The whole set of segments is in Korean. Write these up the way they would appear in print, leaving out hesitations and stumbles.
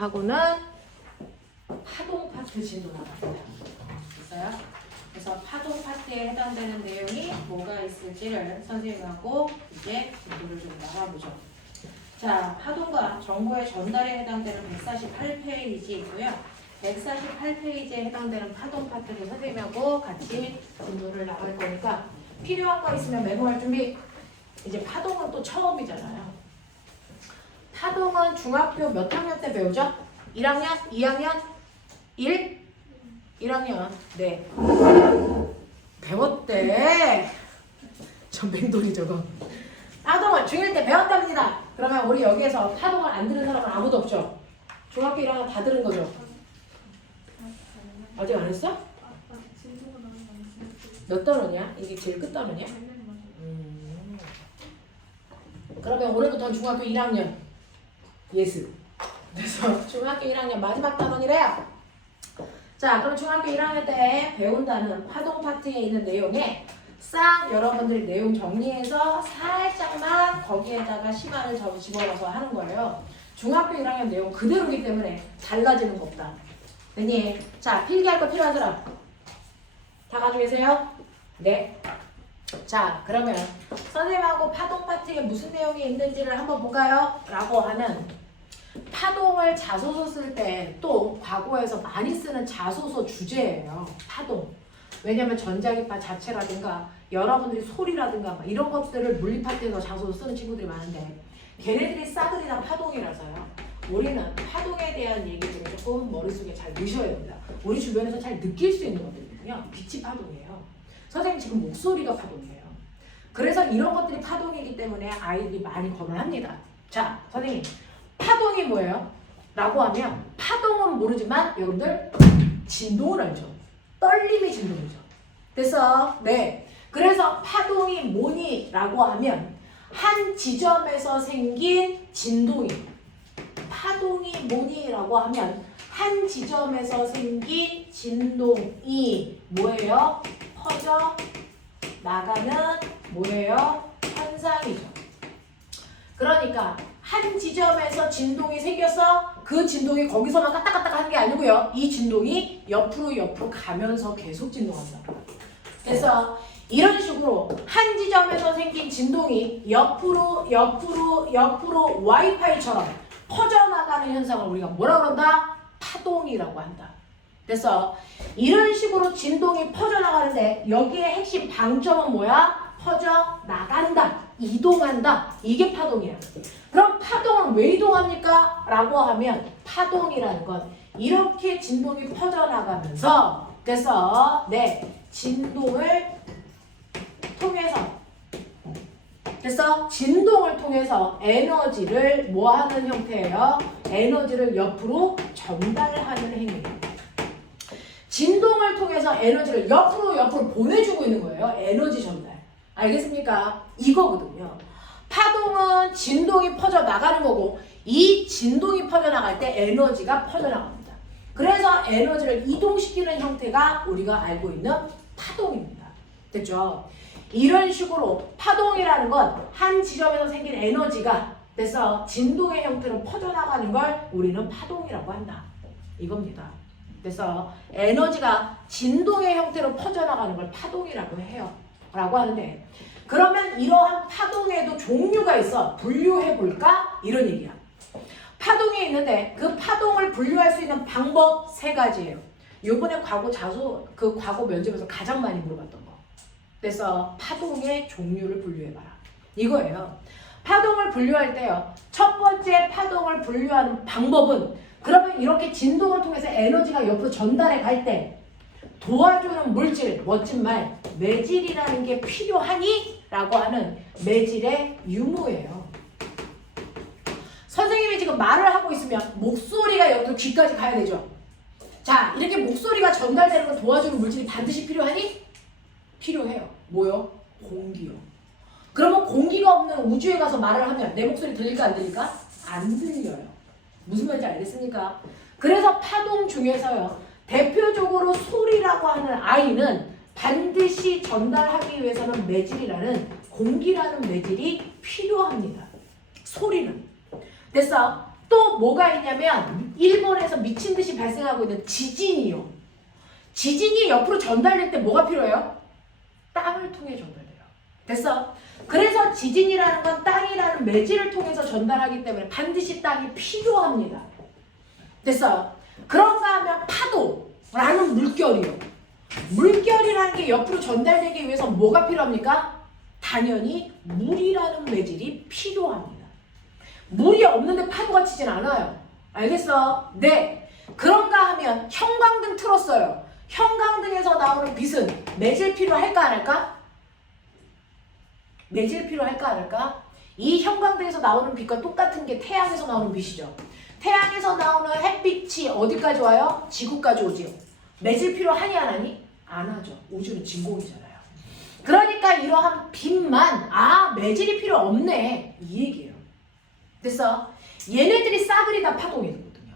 다음하고는 파동 파트 진도 나갑니다. 됐어요? 그래서 파동 파트에 해당되는 내용이 뭐가 있을지를 선생님하고 이제 진도를 좀 나가보죠. 자, 파동과 정보의 전달에 해당되는 148페이지 있고요. 148페이지에 해당되는 파동 파트를 선생님하고 같이 진도를 나갈 거니까 필요한 거 있으면 메모할 준비. 이제 파동은 또 처음이잖아요. 파동은 중학교 몇 학년 때 배우죠? 1학년? 2학년? 1? 1학년. 네. 배웠대. 전뱅돌이 저거. 파동을 중1 때 배웠답니다. 그러면 우리 여기에서 파동을 안 들은 사람은 아무도 없죠? 중학교 1학년 다 들은 거죠? 아직 안 했어? 몇 단원이야? 이게 제일 끝 단원이야? 그러면 올해부터는 중학교 1학년 예습. 그래서 중학교 1학년 마지막 단원이래요. 자, 그럼 중학교 1학년 때 배운다는 파동 파트에 있는 내용에 싹 여러분들이 내용 정리해서 살짝만 거기에다가 시간을 집어넣어서 하는 거예요. 중학교 1학년 내용 그대로이기 때문에 달라지는 거 없다. 됐니? 자, 필기할 거 필요한 사람 다 가지고 계세요? 네. 자, 그러면 선생님하고 파동 파트에 무슨 내용이 있는지를 한번 볼까요? 라고 하면 파동을 자소서 쓸 때 또 과거에서 많이 쓰는 자소서 주제예요. 파동. 왜냐면 전자기파 자체라든가 여러분들이 소리라든가 막 이런 것들을 물리 파트에서 자소서 쓰는 친구들이 많은데 걔네들이 싸그리 다 파동이라서요. 우리는 파동에 대한 얘기들을 조금 머릿속에 잘 넣으셔야 됩니다. 우리 주변에서 잘 느낄 수 있는 것들이거든요. 빛이 파동이에요. 선생님 지금 목소리가 파동이에요. 그래서 이런 것들이 파동이기 때문에 아이들이 많이 거론합니다. 자, 선생님 파동이 뭐예요? 라고 하면 파동은 모르지만 여러분들 진동을 알죠. 떨림이 진동이죠. 됐어? 네. 그래서 파동이 뭐니? 라고 하면 한 지점에서 생긴 진동이 파동이 뭐니? 라고 하면 한 지점에서 생긴 진동이 뭐예요? 퍼져 나가는 뭐예요? 현상이죠. 그러니까 한 지점에서 진동이 생겨서 그 진동이 거기서만 까딱까딱 하는 게 아니고요. 이 진동이 옆으로 가면서 계속 진동한다. 그래서 이런 식으로 한 지점에서 생긴 진동이 옆으로 와이파이처럼 퍼져나가는 현상을 우리가 뭐라 그런다? 파동이라고 한다. 그래서 이런 식으로 진동이 퍼져나가는데 여기에 핵심 방점은 뭐야? 퍼져나간다. 이동한다. 이게 파동이야. 그럼 파동은 왜 이동합니까? 라고 하면 파동이라는 건 이렇게 진동이 퍼져나가면서 그래서 네 진동을 통해서 그래서 진동을 통해서 에너지를 뭐 하는 형태예요? 에너지를 옆으로 전달하는 행위예요. 진동을 통해서 에너지를 옆으로 보내주고 있는 거예요. 에너지 전달. 알겠습니까? 이거거든요. 파동은 진동이 퍼져나가는 거고 이 진동이 퍼져나갈 때 에너지가 퍼져나갑니다. 그래서 에너지를 이동시키는 형태가 우리가 알고 있는 파동입니다. 됐죠? 이런 식으로 파동이라는 건 한 지점에서 생긴 에너지가 그래서 진동의 형태로 퍼져나가는 걸 우리는 파동이라고 한다. 이겁니다. 그래서 에너지가 진동의 형태로 퍼져나가는 걸 파동이라고 해요. 라고 하는데 그러면 이러한 파동에도 종류가 있어. 분류해볼까? 이런 얘기야. 파동이 있는데 그 파동을 분류할 수 있는 방법 3가지예요. 요번에 과거 면접에서 가장 많이 물어봤던 거. 그래서 파동의 종류를 분류해봐라. 이거예요. 파동을 분류할 때요. 첫 번째 파동을 분류하는 방법은 그러면 이렇게 진동을 통해서 에너지가 옆으로 전달해 갈 때 도와주는 물질, 멋진 말, 매질이라는 게 필요하니? 라고 하는 매질의 유무예요. 선생님이 지금 말을 하고 있으면 목소리가 여기서 귀까지 가야 되죠. 자, 이렇게 목소리가 전달되는 걸 도와주는 물질이 반드시 필요하니? 필요해요. 뭐요? 공기요. 그러면 공기가 없는 우주에 가서 말을 하면 내 목소리 들릴까 안 들릴까? 안 들려요. 무슨 말인지 알겠습니까? 그래서 파동 중에서요. 대표적으로 소리라고 하는 아이는 반드시 전달하기 위해서는 매질이라는 공기라는 매질이 필요합니다. 소리는. 그래서 또 뭐가 있냐면 일본에서 미친 듯이 발생하고 있는 지진이요. 지진이 옆으로 전달될 때 뭐가 필요해요? 땅을 통해 전달돼요. 됐어? 그래서 지진이라는 건 땅이라는 매질을 통해서 전달하기 때문에 반드시 땅이 필요합니다. 됐어? 그런가 하면 파도라는 물결이요. 물결이라는 게 옆으로 전달되기 위해서 뭐가 필요합니까? 당연히 물이라는 매질이 필요합니다. 물이 없는데 파도가 치진 않아요. 알겠어? 네. 그런가 하면 형광등 틀었어요. 형광등에서 나오는 빛은 매질 필요할까 안 할까? 매질 필요할까 안 할까? 이 형광등에서 나오는 빛과 똑같은 게 태양에서 나오는 빛이죠. 태양에서 나오는 햇빛이 어디까지 와요? 지구까지 오지요. 매질 필요하니 안 하니? 안 하죠. 우주는 진공이잖아요. 그러니까 이러한 빛만 매질이 필요 없네 이 얘기예요. 됐어? 얘네들이 싸그리 다 파동이거든요.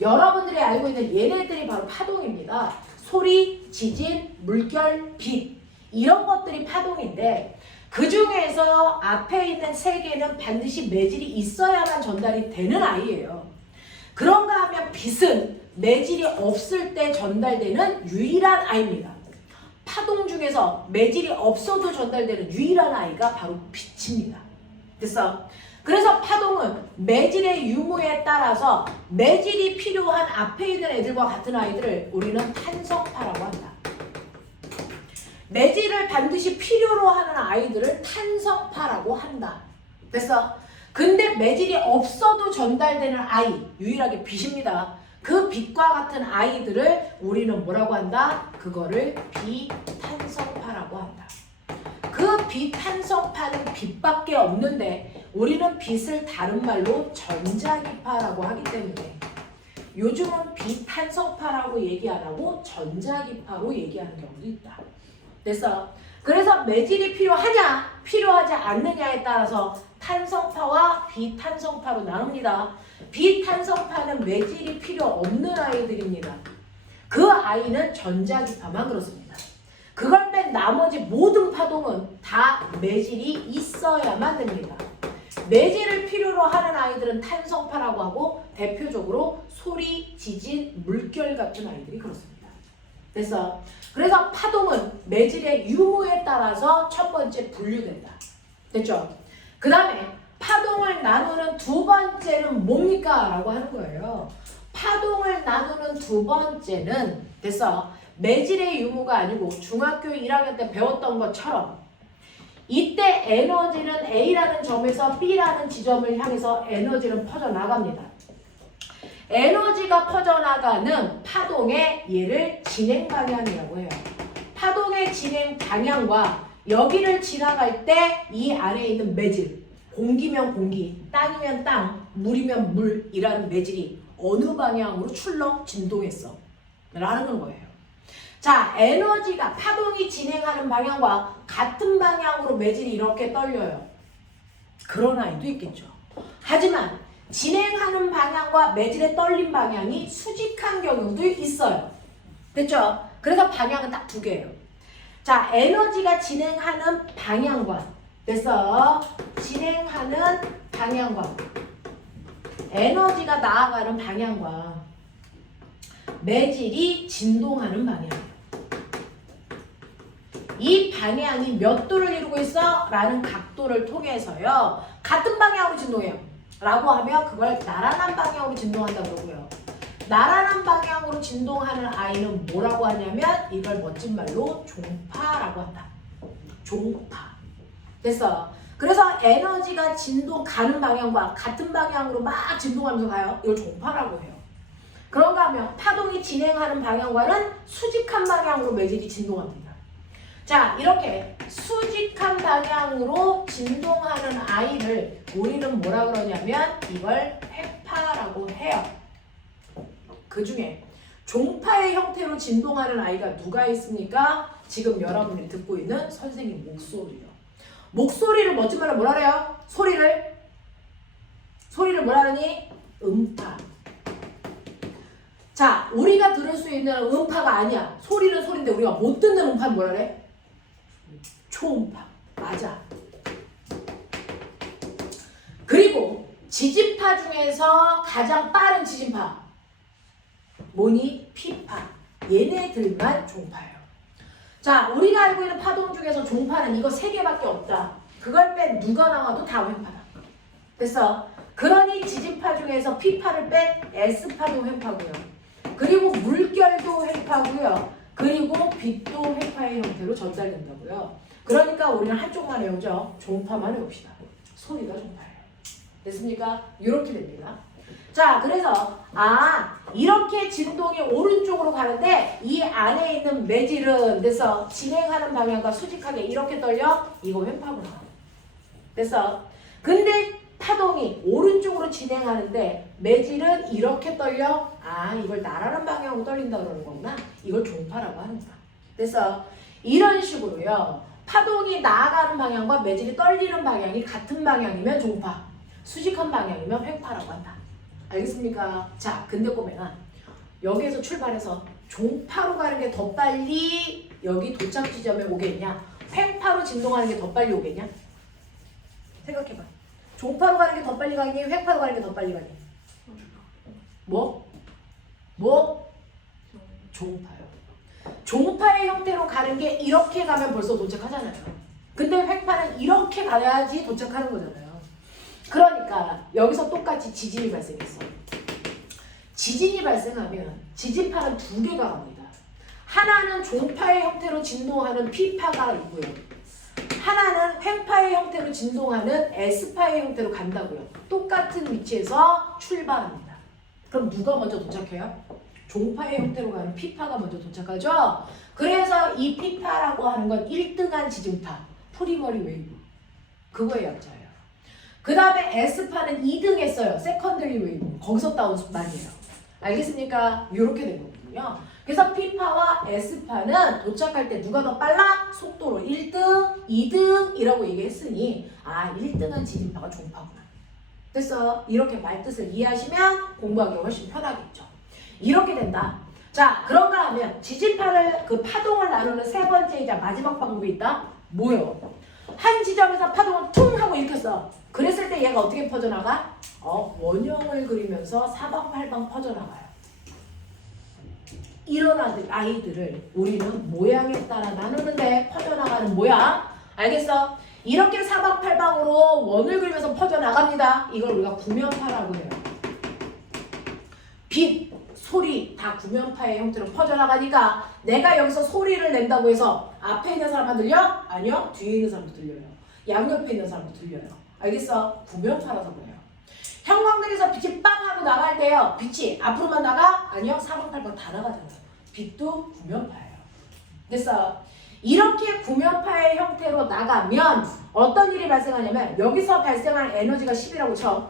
여러분들이 알고 있는 얘네들이 바로 파동입니다. 소리, 지진, 물결, 빛 이런 것들이 파동인데 그 중에서 앞에 있는 세 개는 반드시 매질이 있어야만 전달이 되는 아이예요. 그런가 하면 빛은 매질이 없을 때 전달되는 유일한 아이입니다. 파동 중에서 매질이 없어도 전달되는 유일한 아이가 바로 빛입니다. 됐어? 그래서 파동은 매질의 유무에 따라서 매질이 필요한 앞에 있는 애들과 같은 아이들을 우리는 탄성파라고 한다. 매질을 반드시 필요로 하는 아이들을 탄성파라고 한다. 됐어? 근데 매질이 없어도 전달되는 아이, 유일하게 빛입니다. 그 빛과 같은 아이들을 우리는 뭐라고 한다? 그거를 비탄성파라고 한다. 그 비탄성파는 빛밖에 없는데 우리는 빛을 다른 말로 전자기파라고 하기 때문에 요즘은 비탄성파라고 얘기 안 하고 전자기파로 얘기하는 경우도 있다. 됐어? 그래서 매질이 필요하냐 필요하지 않느냐에 따라서 탄성파와 비탄성파로 나눕니다. 비탄성파는 매질이 필요 없는 아이들입니다. 그 아이는 전자기파만 그렇습니다. 그걸 뺀 나머지 모든 파동은 다 매질이 있어야만 됩니다. 매질을 필요로 하는 아이들은 탄성파라고 하고 대표적으로 소리, 지진, 물결 같은 아이들이 그렇습니다. 됐어? 그래서 파동은 매질의 유무에 따라서 첫 번째 분류된다. 됐죠? 그 다음에 파동을 나누는 두 번째는 뭡니까? 라고 하는 거예요. 파동을 나누는 두 번째는 됐어? 매질의 유무가 아니고 중학교 1학년 때 배웠던 것처럼 이때 에너지는 A라는 점에서 B라는 지점을 향해서 에너지는 퍼져나갑니다. 에너지가 퍼져나가는 파동의 얘를 진행 방향이라고 해요. 파동의 진행 방향과 여기를 지나갈 때 이 안에 있는 매질, 공기면 공기, 땅이면 땅, 물이면 물이라는 매질이 어느 방향으로 출렁 진동했어 라는 거예요. 자, 에너지가 파동이 진행하는 방향과 같은 방향으로 매질이 이렇게 떨려요. 그런 아이도 있겠죠. 하지만 진행하는 방향과 매질의 떨림 방향이 수직한 경우도 있어요. 됐죠? 그래서 방향은 딱 두 개예요. 자, 에너지가 진행하는 방향과 됐어? 진행하는 방향과 에너지가 나아가는 방향과 매질이 진동하는 방향. 이 방향이 몇 도를 이루고 있어? 라는 각도를 통해서요. 같은 방향으로 진동해요. 라고 하면 그걸 나란한 방향으로 진동한다 그러고요. 나란한 방향으로 진동하는 아이는 뭐라고 하냐면 이걸 멋진 말로 종파라고 한다. 종파. 됐어. 그래서 에너지가 진동 가는 방향과 같은 방향으로 막 진동하면서 가요. 이걸 종파라고 해요. 그런가 하면 파동이 진행하는 방향과는 수직한 방향으로 매질이 진동합니다. 자, 이렇게 수직한 방향으로 진동하는 아이를 우리는 뭐라 그러냐면 이걸 회파라고 해요. 그 중에 종파의 형태로 진동하는 아이가 누가 있습니까? 지금 여러분들이 듣고 있는 선생님 목소리요. 목소리를 멋진 말로 뭐라 그래요? 소리를 뭐라 그러니? 음파. 자, 우리가 들을 수 있는 음파가 아니야. 소리는 소리인데 우리가 못 듣는 음파는 뭐라 그래? 초음파. 맞아. 그리고 지진파 중에서 가장 빠른 지진파 뭐니? P파. 얘네들만 종파예요. 자, 우리가 알고 있는 파동 중에서 종파는 이거 3개밖에 없다. 그걸 뺀 누가 나와도 다 횡파다. 됐어? 그러니 지진파 중에서 P파를 뺀 S파도 횡파고요. 그리고 물결도 횡파고요. 그리고 빛도 횡파의 형태로 전달된다고요. 그러니까 우리는 한쪽만 외우죠. 종파만 외웁시다. 소리가 종파예요. 됐습니까? 이렇게 됩니다. 자, 그래서 이렇게 진동이 오른쪽으로 가는데 이 안에 있는 매질은 됐어? 진행하는 방향과 수직하게 이렇게 떨려? 이거 횡파구나. 됐어? 근데 파동이 오른쪽으로 진행하는데 매질은 이렇게 떨려? 이걸 나라는 방향으로 떨린다 그러는 거구나. 이걸 종파라고 하는구나. 그래서 이런 식으로요. 파동이 나아가는 방향과 매질이 떨리는 방향이 같은 방향이면 종파, 수직한 방향이면 횡파라고 한다. 알겠습니까? 자, 근데 꼬맹아, 여기에서 출발해서 종파로 가는 게 더 빨리 여기 도착 지점에 오겠냐? 횡파로 진동하는 게 더 빨리 오겠냐? 생각해봐. 종파로 가는 게 더 빨리 가니? 횡파로 가는 게 더 빨리 가니? 뭐? 종파요. 종파의 형태로 가는 게 이렇게 가면 벌써 도착하잖아요. 근데 횡파는 이렇게 가야지 도착하는 거잖아요. 그러니까 여기서 똑같이 지진이 발생했어. 지진이 발생하면 지진파는 2개가 갑니다. 하나는 종파의 형태로 진동하는 P파가 있고요. 하나는 횡파의 형태로 진동하는 S파의 형태로 간다고요. 똑같은 위치에서 출발합니다. 그럼 누가 먼저 도착해요? 종파의 형태로 가는 P파가 먼저 도착하죠? 그래서 이 P파라고 하는 건 1등한 지진파, 프리머리 웨이브. 그거의 약자예요. 그 다음에 S파는 2등 했어요. 세컨더리 웨이브. 거기서 따온 말이에요. 알겠습니까? 이렇게 된 거거든요. 그래서 P파와 S파는 도착할 때 누가 더 빨라? 속도로 1등, 2등 이라고 얘기했으니 1등은 지진파가 종파구나. 됐어? 이렇게 말뜻을 이해하시면 공부하기 훨씬 편하겠죠. 이렇게 된다. 자, 그런가 하면 지진파를 그 파동을 나누는 3번째이자 마지막 방법이 있다. 뭐요? 한 지점에서 파동을 퉁 하고 일으켰어. 그랬을 때 얘가 어떻게 퍼져나가? 원형을 그리면서 사방팔방 퍼져나가요. 이런 아이들을 우리는 모양에 따라 나누는데 퍼져나가는 모양. 알겠어? 이렇게 사방팔방으로 원을 그리면서 퍼져나갑니다. 이걸 우리가 구면파라고 해요. 빛, 소리 다 구면파의 형태로 퍼져나가니까 내가 여기서 소리를 낸다고 해서 앞에 있는 사람만 들려? 아니요. 뒤에 있는 사람도 들려요. 양옆에 있는 사람도 들려요. 알겠어? 구면파라서 그래요. 형광등에서 빛이 빵 하고 나갈 때요. 빛이 앞으로만 나가? 아니요. 사방팔방 다 나가잖아요. 빛도 구면파예요. 됐어? 이렇게 구면파의 형태로 나가면 어떤 일이 발생하냐면 여기서 발생한 에너지가 10이라고 쳐.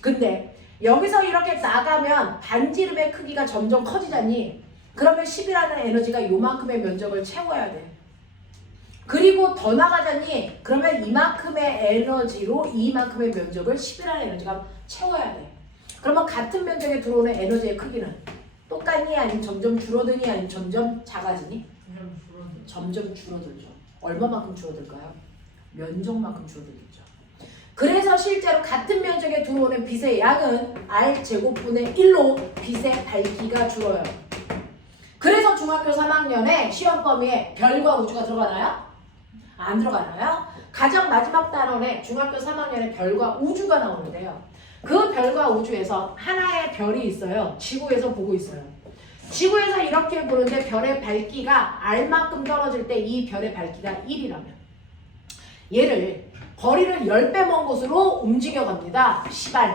근데 여기서 이렇게 나가면 반지름의 크기가 점점 커지잖니. 그러면 10이라는 에너지가 요만큼의 면적을 채워야 돼. 그리고 더 나가잖니. 그러면 이만큼의 에너지로 이만큼의 면적을 10이라는 에너지가 채워야 돼. 그러면 같은 면적에 들어오는 에너지의 크기는 똑같니? 아니면 점점 줄어드니? 아니면 점점 작아지니? 점점 줄어들죠. 얼마만큼 줄어들까요? 면적만큼 줄어들겠죠. 그래서 실제로 같은 면적에 들어오는 빛의 양은 R제곱분의 1로 빛의 밝기가 줄어요. 그래서 중학교 3학년에 시험 범위에 별과 우주가 들어가나요? 안 들어가나요? 가장 마지막 단원에 중학교 3학년에 별과 우주가 나오는데요. 그 별과 우주에서 하나의 별이 있어요. 지구에서 보고 있어요. 지구에서 이렇게 보는데 별의 밝기가 R만큼 떨어질 때 이 별의 밝기가 1이라면 얘를 거리를 10배 먼 곳으로 움직여 갑니다. 시발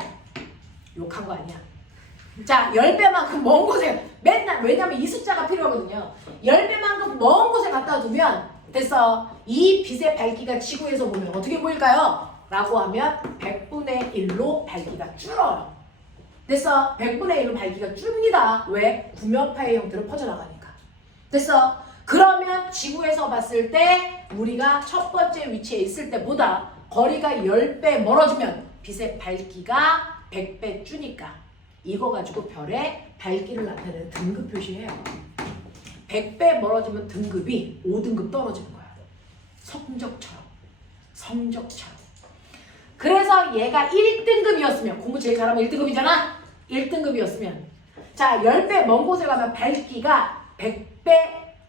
욕한 거 아니야. 자, 10배만큼 먼 곳에 맨날, 왜냐면 이 숫자가 필요하거든요. 10배만큼 먼 곳에 갖다 두면 됐어. 이 빛의 밝기가 지구에서 보면 어떻게 보일까요? 라고 하면 100분의 1로 밝기가 줄어요. 됐어? 100분의 1로 밝기가 줍니다. 왜? 구면파의 형태로 퍼져나가니까. 됐어? 그러면 지구에서 봤을 때 우리가 첫 번째 위치에 있을 때보다 거리가 10배 멀어지면 빛의 밝기가 100배 주니까 이거 가지고 별의 밝기를 나타내는 등급 표시해요. 100배 멀어지면 등급이 5등급 떨어지는 거야. 성적처럼. 그래서 얘가 1등급이었으면 공부 제일 잘하면 1등급이잖아. 1등급이었으면 자 10배 먼 곳에 가면 밝기가 100배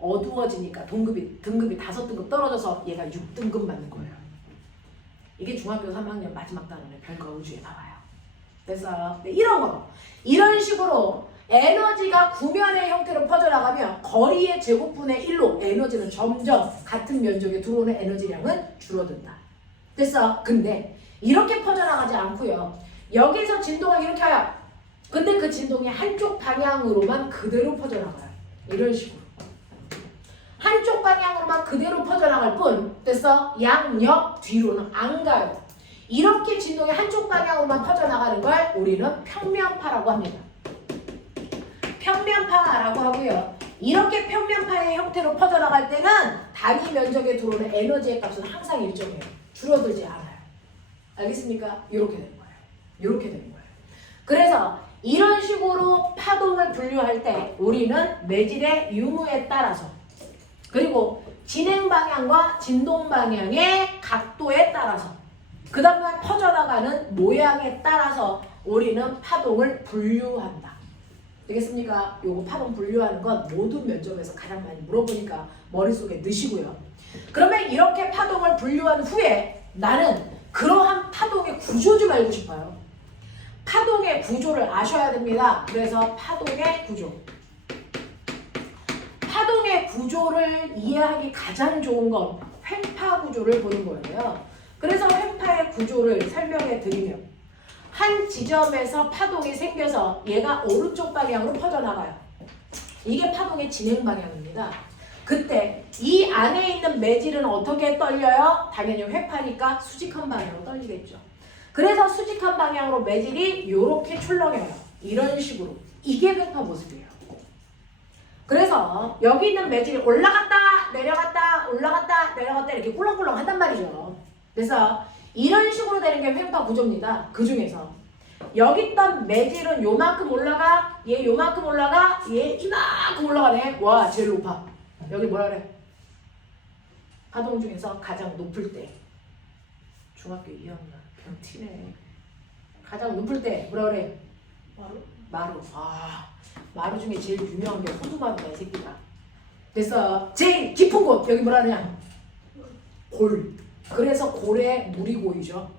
어두워지니까 등급이 5등급 떨어져서 얘가 6등급 맞는 거예요. 이게 중학교 3학년 마지막 단원의 별과 우주에 나와요. 그래서 이런 식으로 에너지가 구면의 형태로 퍼져나가면 거리의 제곱분의 1로 에너지는 점점 같은 면적에 들어오는 에너지량은 줄어든다. 됐어? 근데 이렇게 퍼져나가지 않고요. 여기서 진동을 이렇게 해요. 근데 그 진동이 한쪽 방향으로만 그대로 퍼져나가요. 이런 식으로. 한쪽 방향으로만 그대로 퍼져나갈 뿐, 됐어? 양옆 뒤로는 안 가요. 이렇게 진동이 한쪽 방향으로만 퍼져나가는 걸 우리는 평면파라고 합니다. 평면파라고 하고요. 이렇게 평면파의 형태로 퍼져나갈 때는 단위 면적에 들어오는 에너지의 값은 항상 일정해요. 줄어들지 않아요. 알겠습니까? 이렇게 되는 거예요. 이렇게 되는 거예요. 그래서 이런 식으로 파동을 분류할 때 우리는 매질의 유무에 따라서 그리고 진행 방향과 진동 방향의 각도에 따라서 그 다음에 퍼져나가는 모양에 따라서 우리는 파동을 분류한다. 되겠습니까? 요거 파동 분류하는 건 모든 면접에서 가장 많이 물어보니까 머릿속에 넣으시고요. 그러면 이렇게 파동을 분류한 후에 나는 그러한 파동의 구조 좀 알고 싶어요. 파동의 구조를 아셔야 됩니다. 그래서 파동의 구조. 파동의 구조를 이해하기 가장 좋은 건 횡파 구조를 보는 거예요. 그래서 횡파의 구조를 설명해 드리면 한 지점에서 파동이 생겨서 얘가 오른쪽 방향으로 퍼져나가요. 이게 파동의 진행 방향입니다. 그때 이 안에 있는 매질은 어떻게 떨려요? 당연히 횡파니까 수직한 방향으로 떨리겠죠. 그래서 수직한 방향으로 매질이 이렇게 출렁여요. 이런 식으로. 이게 횡파 모습이에요. 그래서 여기 있는 매질이 올라갔다 내려갔다 올라갔다 내려갔다 이렇게 꿀렁꿀렁 한단 말이죠. 그래서 이런 식으로 되는 게 횡파 구조입니다. 그 중에서 여기 있던 매질은 요만큼 올라가, 얘 요만큼 올라가, 얘 이만큼 올라가네. 와, 제일 높아. 여기 뭐라 그래? 파동 중에서 가장 높을 때. 중학교 2학년. 그냥 티네. 가장 높을 때 뭐라 그래? 마루. 아, 마루 중에 제일 유명한 게 호두마루다, 이 새끼가. 그래서 제일 깊은 곳. 여기 뭐라 그러냐? 골. 그래서 골에 물이 고이죠.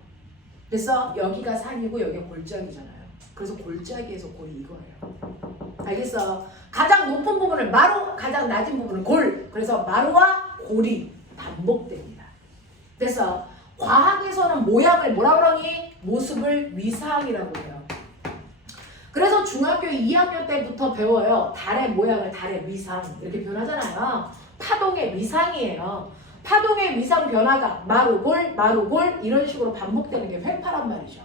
그래서 여기가 산이고 여기가 골짜기잖아요. 그래서 골짜기에서 골이 이거예요. 알겠어? 가장 높은 부분을 마루, 가장 낮은 부분을 골. 그래서 마루와 골이 반복됩니다. 그래서 과학에서는 모양을 뭐라 그러니? 모습을 위상이라고 해요. 그래서 중학교 2학년 때부터 배워요. 달의 모양을 달의 위상 이렇게 표현하잖아요. 파동의 위상이에요. 파동의 위상 변화가 마루골, 마루골 이런 식으로 반복되는 게 횡파란 말이죠.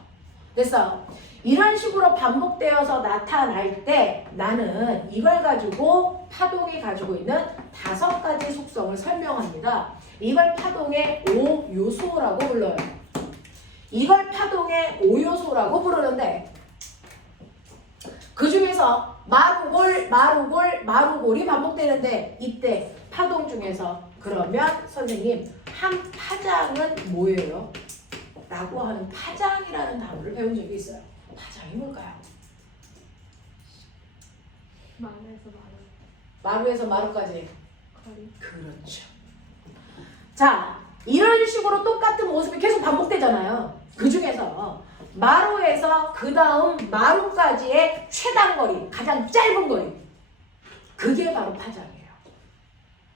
그래서 이런 식으로 반복되어서 나타날 때 나는 이걸 가지고 파동이 가지고 있는 5가지 속성을 설명합니다. 이걸 파동의 5요소라고 불러요. 이걸 파동의 5요소라고 부르는데 그 중에서 마루골, 마루골, 마루골이 반복되는데 이때 파동 중에서 그러면 선생님 한 파장은 뭐예요? 라고 하는 파장이라는 단어를 배운 적이 있어요. 파장이 뭘까요? 마루에서 마루. 마루에서 마루까지. 거리. 그렇죠. 자, 이런 식으로 똑같은 모습이 계속 반복되잖아요. 그 중에서 마루에서 그 다음 마루까지의 최단 거리, 가장 짧은 거리. 그게 바로 파장이에요.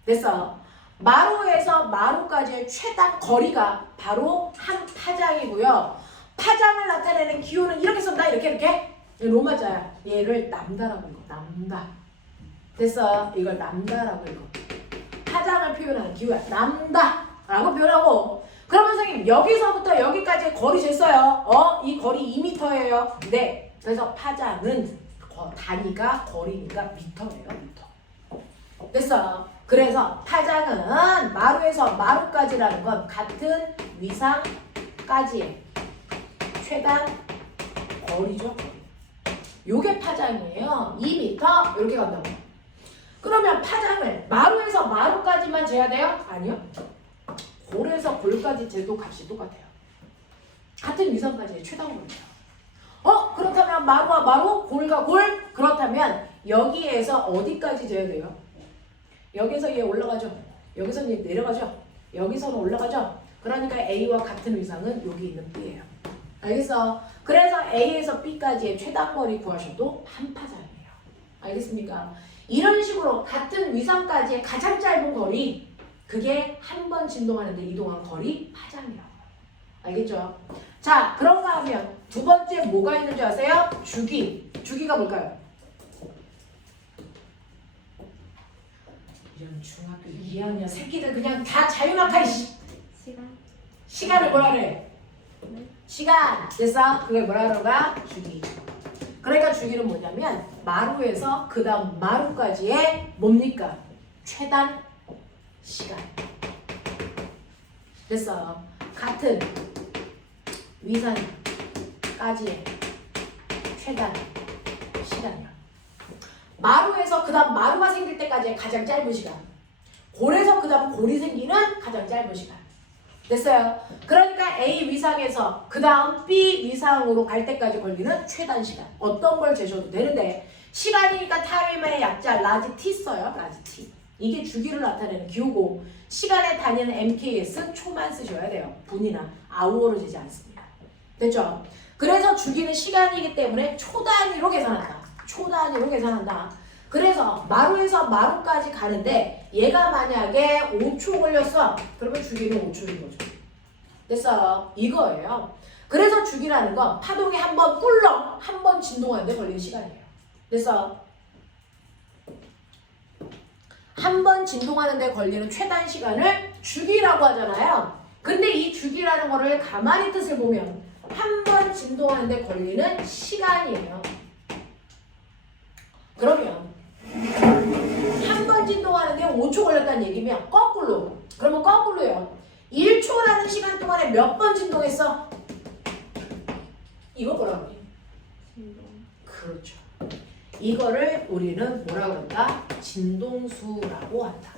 그래서 마루에서 마루까지의 최단 거리가 바로 한 파장이고요. 파장을 나타내는 기호는 이렇게 쓴다. 이렇게 로마자야. 얘를 남다라고 읽어. 남다. 그래서 이걸 남다라고 읽어. 파장을 표현하는 기호야. 남다라고 표현하고 그러면 선생님 여기서부터 여기까지 거리 쟀어요. 이 거리 2m예요. 네. 그래서 파장은 단위가 거리니까 미터예요. 미터. 됐어. 그래서 파장은 마루에서 마루까지라는 건 같은 위상까지의 최단 거리죠. 요게 파장이에요. 2m 이렇게 간다고. 그러면 파장을 마루에서 마루까지만 재야 돼요? 아니요. 골에서 골까지 재도 값이 똑같아요. 같은 위상까지의 최단거리예요. 그렇다면 마루와 마루, 골과 골. 그렇다면 여기에서 어디까지 재야 돼요? 여기서 얘 올라가죠. 여기서 얘 내려가죠. 여기서는 올라가죠. 그러니까 A와 같은 위상은 여기 있는 B예요. 알겠어? 그래서 A에서 B까지의 최단거리 구하셔도 한 파장이에요. 알겠습니까? 이런 식으로 같은 위상까지의 가장 짧은 거리, 그게 한 번 진동하는데 이동한 거리 파장이라고. 알겠죠? 자, 그런가 하면 두 번째 뭐가 있는 줄 아세요? 주기. 주기가 뭘까요? 이런 중학교 2학년 새끼들 그냥 다 자유낙하 시간. 시간을 뭐라 그래? 네. 시간. 됐어? 그걸 뭐라 그러가? 주기. 그러니까 주기는 뭐냐면 마루에서 그 다음 마루까지의 뭡니까? 최단 시간. 됐어? 같은 위상까지의 최단 시간이야. 마루에서 그 다음 마루가 생길 때까지의 가장 짧은 시간. 골에서 그 다음 골이 생기는 가장 짧은 시간. 됐어요? 그러니까 A 위상에서 그 다음 B 위상으로 갈 때까지 걸리는 최단 시간. 어떤 걸 재셔도 되는데 시간이니까 타임의 약자 라지 T 써요. 라지 T. 이게 주기를 나타내는 기호고 시간의 단위는 MKS 초만 쓰셔야 돼요. 분이나 아우어로 재지 않습니다. 됐죠? 그래서 주기는 시간이기 때문에 초 단위로 계산한다. 초 단위로 계산한다. 그래서 마루에서 마루까지 가는데 얘가 만약에 5초 걸렸어. 그러면 주기는 5초인 거죠. 됐어요? 이거예요. 그래서 주기라는 건 파동이 한 번 꿀렁 한 번 진동하는데 걸리는 시간이에요. 됐어? 한 번 진동하는데 걸리는 최단 시간을 주기라고 하잖아요. 근데 이 주기라는 거를 가만히 뜻을 보면 한 번 진동하는데 걸리는 시간이에요. 그러면 한 번 진동하는데 5초 걸렸다는 얘기면 거꾸로. 그러면 거꾸로요. 1초라는 시간 동안에 몇 번 진동했어? 이거 뭐라고 해? 진동. 그렇죠. 이거를 우리는 뭐라고 한다? 진동수라고 한다.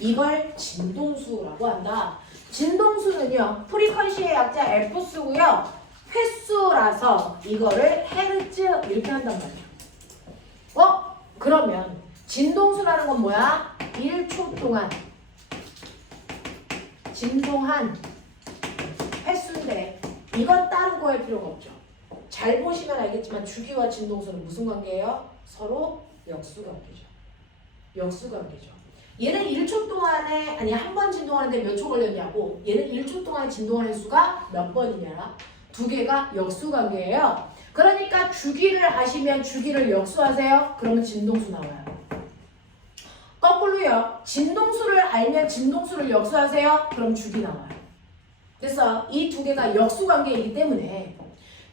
이걸 진동수라고 한다. 진동수는요. 프리퀀시의 약자 F 쓰고요. 횟수라서 이거를 헤르츠 이렇게 한단 말이에요. 그러면 진동수라는 건 뭐야? 1초 동안 진동한 횟수인데 이건 따로 구할 필요가 없죠. 잘 보시면 알겠지만 주기와 진동수는 무슨 관계예요? 서로 역수관계죠. 역수관계죠. 얘는 1초 동안에 한 번 진동하는데 몇 초 걸렸냐고. 얘는 1초 동안에 진동하는 횟수가 몇 번이냐. 두 개가 역수관계예요. 그러니까 주기를 아시면 주기를 역수하세요. 그러면 진동수 나와요. 거꾸로요. 진동수를 알면 진동수를 역수하세요. 그럼 주기 나와요. 그래서 이 두 개가 역수관계이기 때문에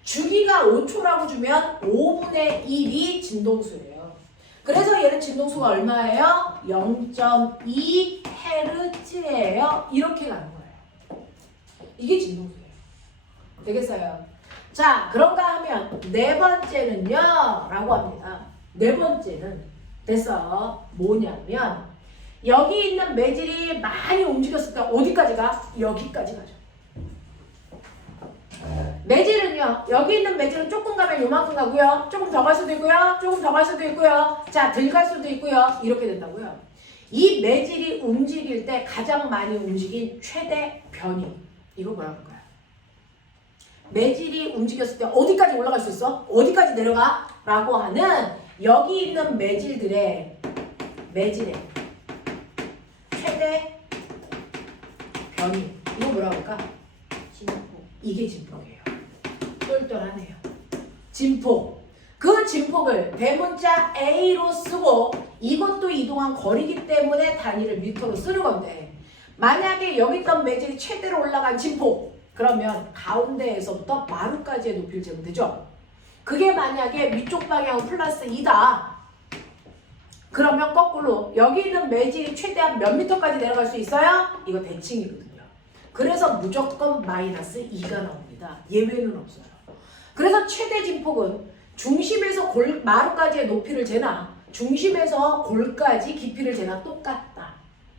주기가 5초라고 주면 5분의 1이 진동수예요. 그래서 얘는 진동수가 얼마예요? 0.2 헤르츠예요. 이렇게 가는 거예요. 이게 진동수예요. 되겠어요? 자, 그런가 하면 네 번째는요 라고 합니다. 네 번째는 됐어. 뭐냐면 여기 있는 매질이 많이 움직였을 때 어디까지 가? 여기까지 가죠. 매질은요. 여기 있는 매질은 조금 가면 요만큼 가고요. 조금 더 갈 수도 있고요. 조금 더 갈 수도 있고요. 자, 덜 갈 수도 있고요. 이렇게 된다고요. 이 매질이 움직일 때 가장 많이 움직인 최대 변이. 이거 뭐라고 할까요? 매질이 움직였을 때 어디까지 올라갈 수 있어? 어디까지 내려가? 라고 하는 여기 있는 매질의 최대 변이. 이거 뭐라고 할까? 진폭. 이게 진폭이에요. 똘똘하네요. 진폭. 그 진폭을 대문자 A로 쓰고 이것도 이동한 거리이기 때문에 단위를 미터로 쓰는 건데 만약에 여기 있던 매질이 최대로 올라간 진폭 그러면 가운데에서부터 마루까지의 높이를 재면 되죠. 그게 만약에 위쪽 방향은 플러스 2다. 그러면 거꾸로 여기 있는 매질이 최대한 몇 미터까지 내려갈 수 있어요? 이거 대칭이거든요. 그래서 무조건 마이너스 2가 나옵니다. 예외는 없어요. 그래서 최대 진폭은 중심에서 마루까지의 높이를 재나 중심에서 골까지 깊이를 재나 똑같다.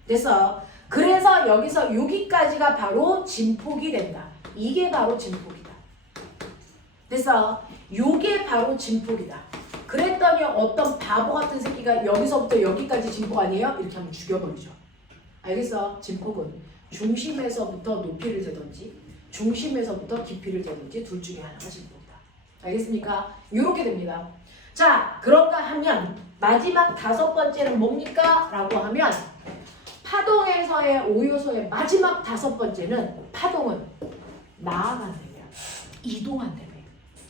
그래서 여기서 여기까지가 바로 진폭이 된다. 이게 바로 진폭이다. 됐어. 요게 바로 진폭이다. 그랬더니 어떤 바보 같은 새끼가 여기서부터 여기까지 진폭 아니에요? 이렇게 하면 죽여버리죠. 알겠어? 진폭은 중심에서부터 높이를 재든지 중심에서부터 깊이를 재든지 둘 중에 하나가 진폭이다. 알겠습니까? 이렇게 됩니다. 자, 그런가 하면 마지막 5번째는 뭡니까? 라고 하면 파동에서의 5요소의 마지막 5번째는 파동은 나아간다며, 이동한다며.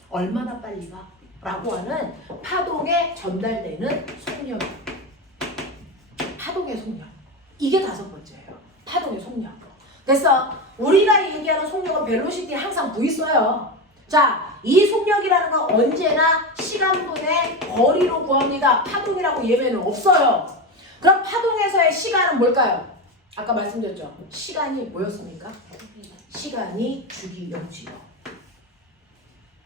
얼마나 빨리 가? 라고 하는 파동에 전달되는 속력. 파동의 속력. 이게 5번째예요. 파동의 속력. 됐어. 우리가 얘기하는 속력은 벨로시티 항상 V 써요. 자, 이 속력이라는 건 언제나 시간분의 거리로 구합니다. 파동이라고 예외는 없어요. 그럼 파동에서의 시간은 뭘까요? 아까 말씀드렸죠. 시간이 뭐였습니까? 시간이 주기 0지요.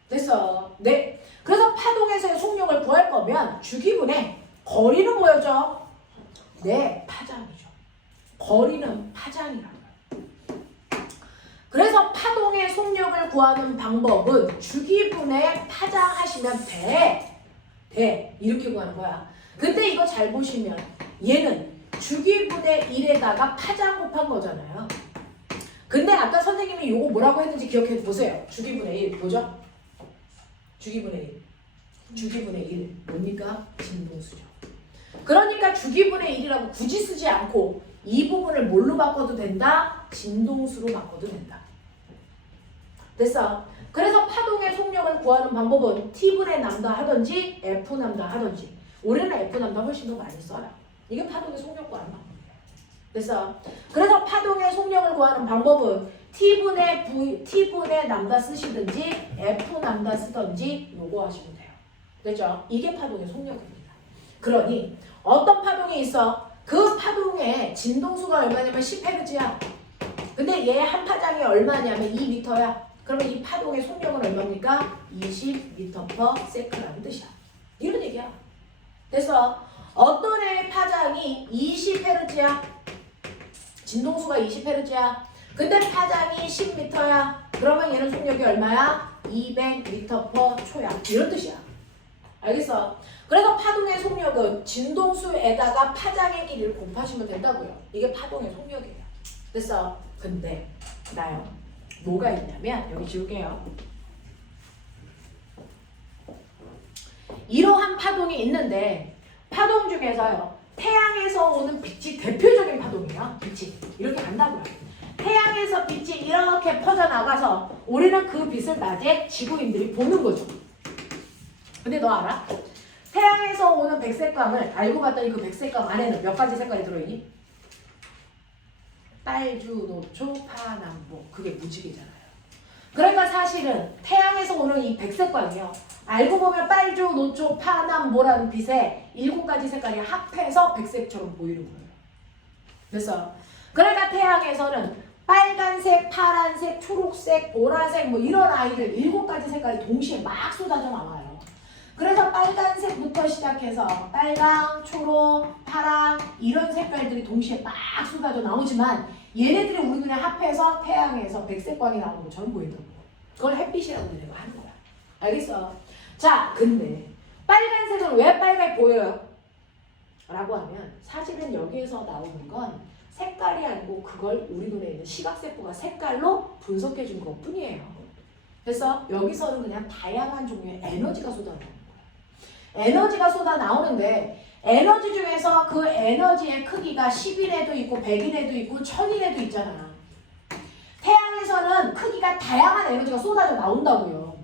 됐어. 네. 그래서 파동에서의 속력을 구할 거면 주기분의 거리는 뭐였죠? 네, 파장이죠. 거리는 파장이라고요. 그래서 파동의 속력을 구하는 방법은 주기분의 파장하시면 돼. 이렇게 구하는 거야. 근데 이거 잘 보시면 얘는 주기분의 1에다가 파장 곱한 거잖아요. 근데 아까 선생님이 이거 뭐라고 했는지 기억해 보세요. 주기분의 1 뭐죠? 주기분의 1. 주기분의 1 뭡니까? 진동수죠. 그러니까 주기분의 1이라고 굳이 쓰지 않고 이 부분을 뭘로 바꿔도 된다? 진동수로 바꿔도 된다. 됐어. 그래서 파동의 속력을 구하는 방법은 T분의 남다 하든지 F 남다 하든지 우리는 F 남다 훨씬 더 많이 써요. 이게 파동의 속력 구하는 방법이에요. 됐어. 그래서 파동의 속력을 구하는 방법은 T분의 남다 쓰시든지 F 남다 쓰든지 요거 하시면 돼요. 됐죠? 이게 파동의 속력입니다. 그러니 어떤 파동이 있어? 그 파동의 진동수가 얼마냐면 10Hz야. 근데 얘 한 파장이 얼마냐면 2m야. 그러면 이 파동의 속력은 얼마입니까? 20m/s라는 뜻이야. 이런 얘기야. 그래서 어떤 애의 파장이 20Hz야. 진동수가 20Hz야. 근데 파장이 10m야. 그러면 얘는 속력이 얼마야? 200m/초야. 이런 뜻이야. 알겠어? 그래서 파동의 속력은 진동수에다가 파장의 길이를 곱하시면 된다고요. 이게 파동의 속력이에요. 됐어? 근데 나요. 뭐가 있냐면 여기 지울게요. 이러한 파동이 있는데 파동 중에서요. 태양에서 오는 빛이 대표적인 파동이에요. 빛이 이렇게 간다고요. 태양에서 빛이 이렇게 퍼져나가서 우리는 그 빛을 낮에 지구인들이 보는 거죠. 근데 너 알아? 태양에서 오는 백색광을 알고 봤더니 그 백색광 안에는 몇 가지 색깔이 들어있니? 빨주, 노초, 파남보. 그게 무지개잖아요. 그러니까 사실은 태양에서 오는 이 백색광이요. 알고 보면 빨주, 노초, 파남보라는 빛에 7가지 색깔이 합해서 백색처럼 보이는 거예요. 그래서 그러니까 태양에서는 빨간색, 파란색, 초록색, 보라색 뭐 이런 아이들 7가지 색깔이 동시에 막 쏟아져 나와요. 그래서 빨간색부터 시작해서 빨강, 초록, 파랑 이런 색깔들이 동시에 막 쏟아져 나오지만 얘네들이 우리 눈에 합해서 태양에서 백색광이 나오는 것처럼 보인다고. 그걸 햇빛이라고 내가 하는 거야. 알겠어? 자, 근데 빨간색은 왜 빨갛게 보여요? 라고 하면 사실은 여기에서 나오는 건 색깔이 아니고 그걸 우리 눈에 있는 시각세포가 색깔로 분석해 준 것 뿐이에요. 그래서 여기서는 그냥 다양한 종류의 에너지가 쏟아나오는 거예요. 에너지가 쏟아 나오는데 에너지 중에서 그 에너지의 크기가 10인에도 있고 100인에도 있고 1000인에도 있잖아. 태양에서는 크기가 다양한 에너지가 쏟아져 나온다고요.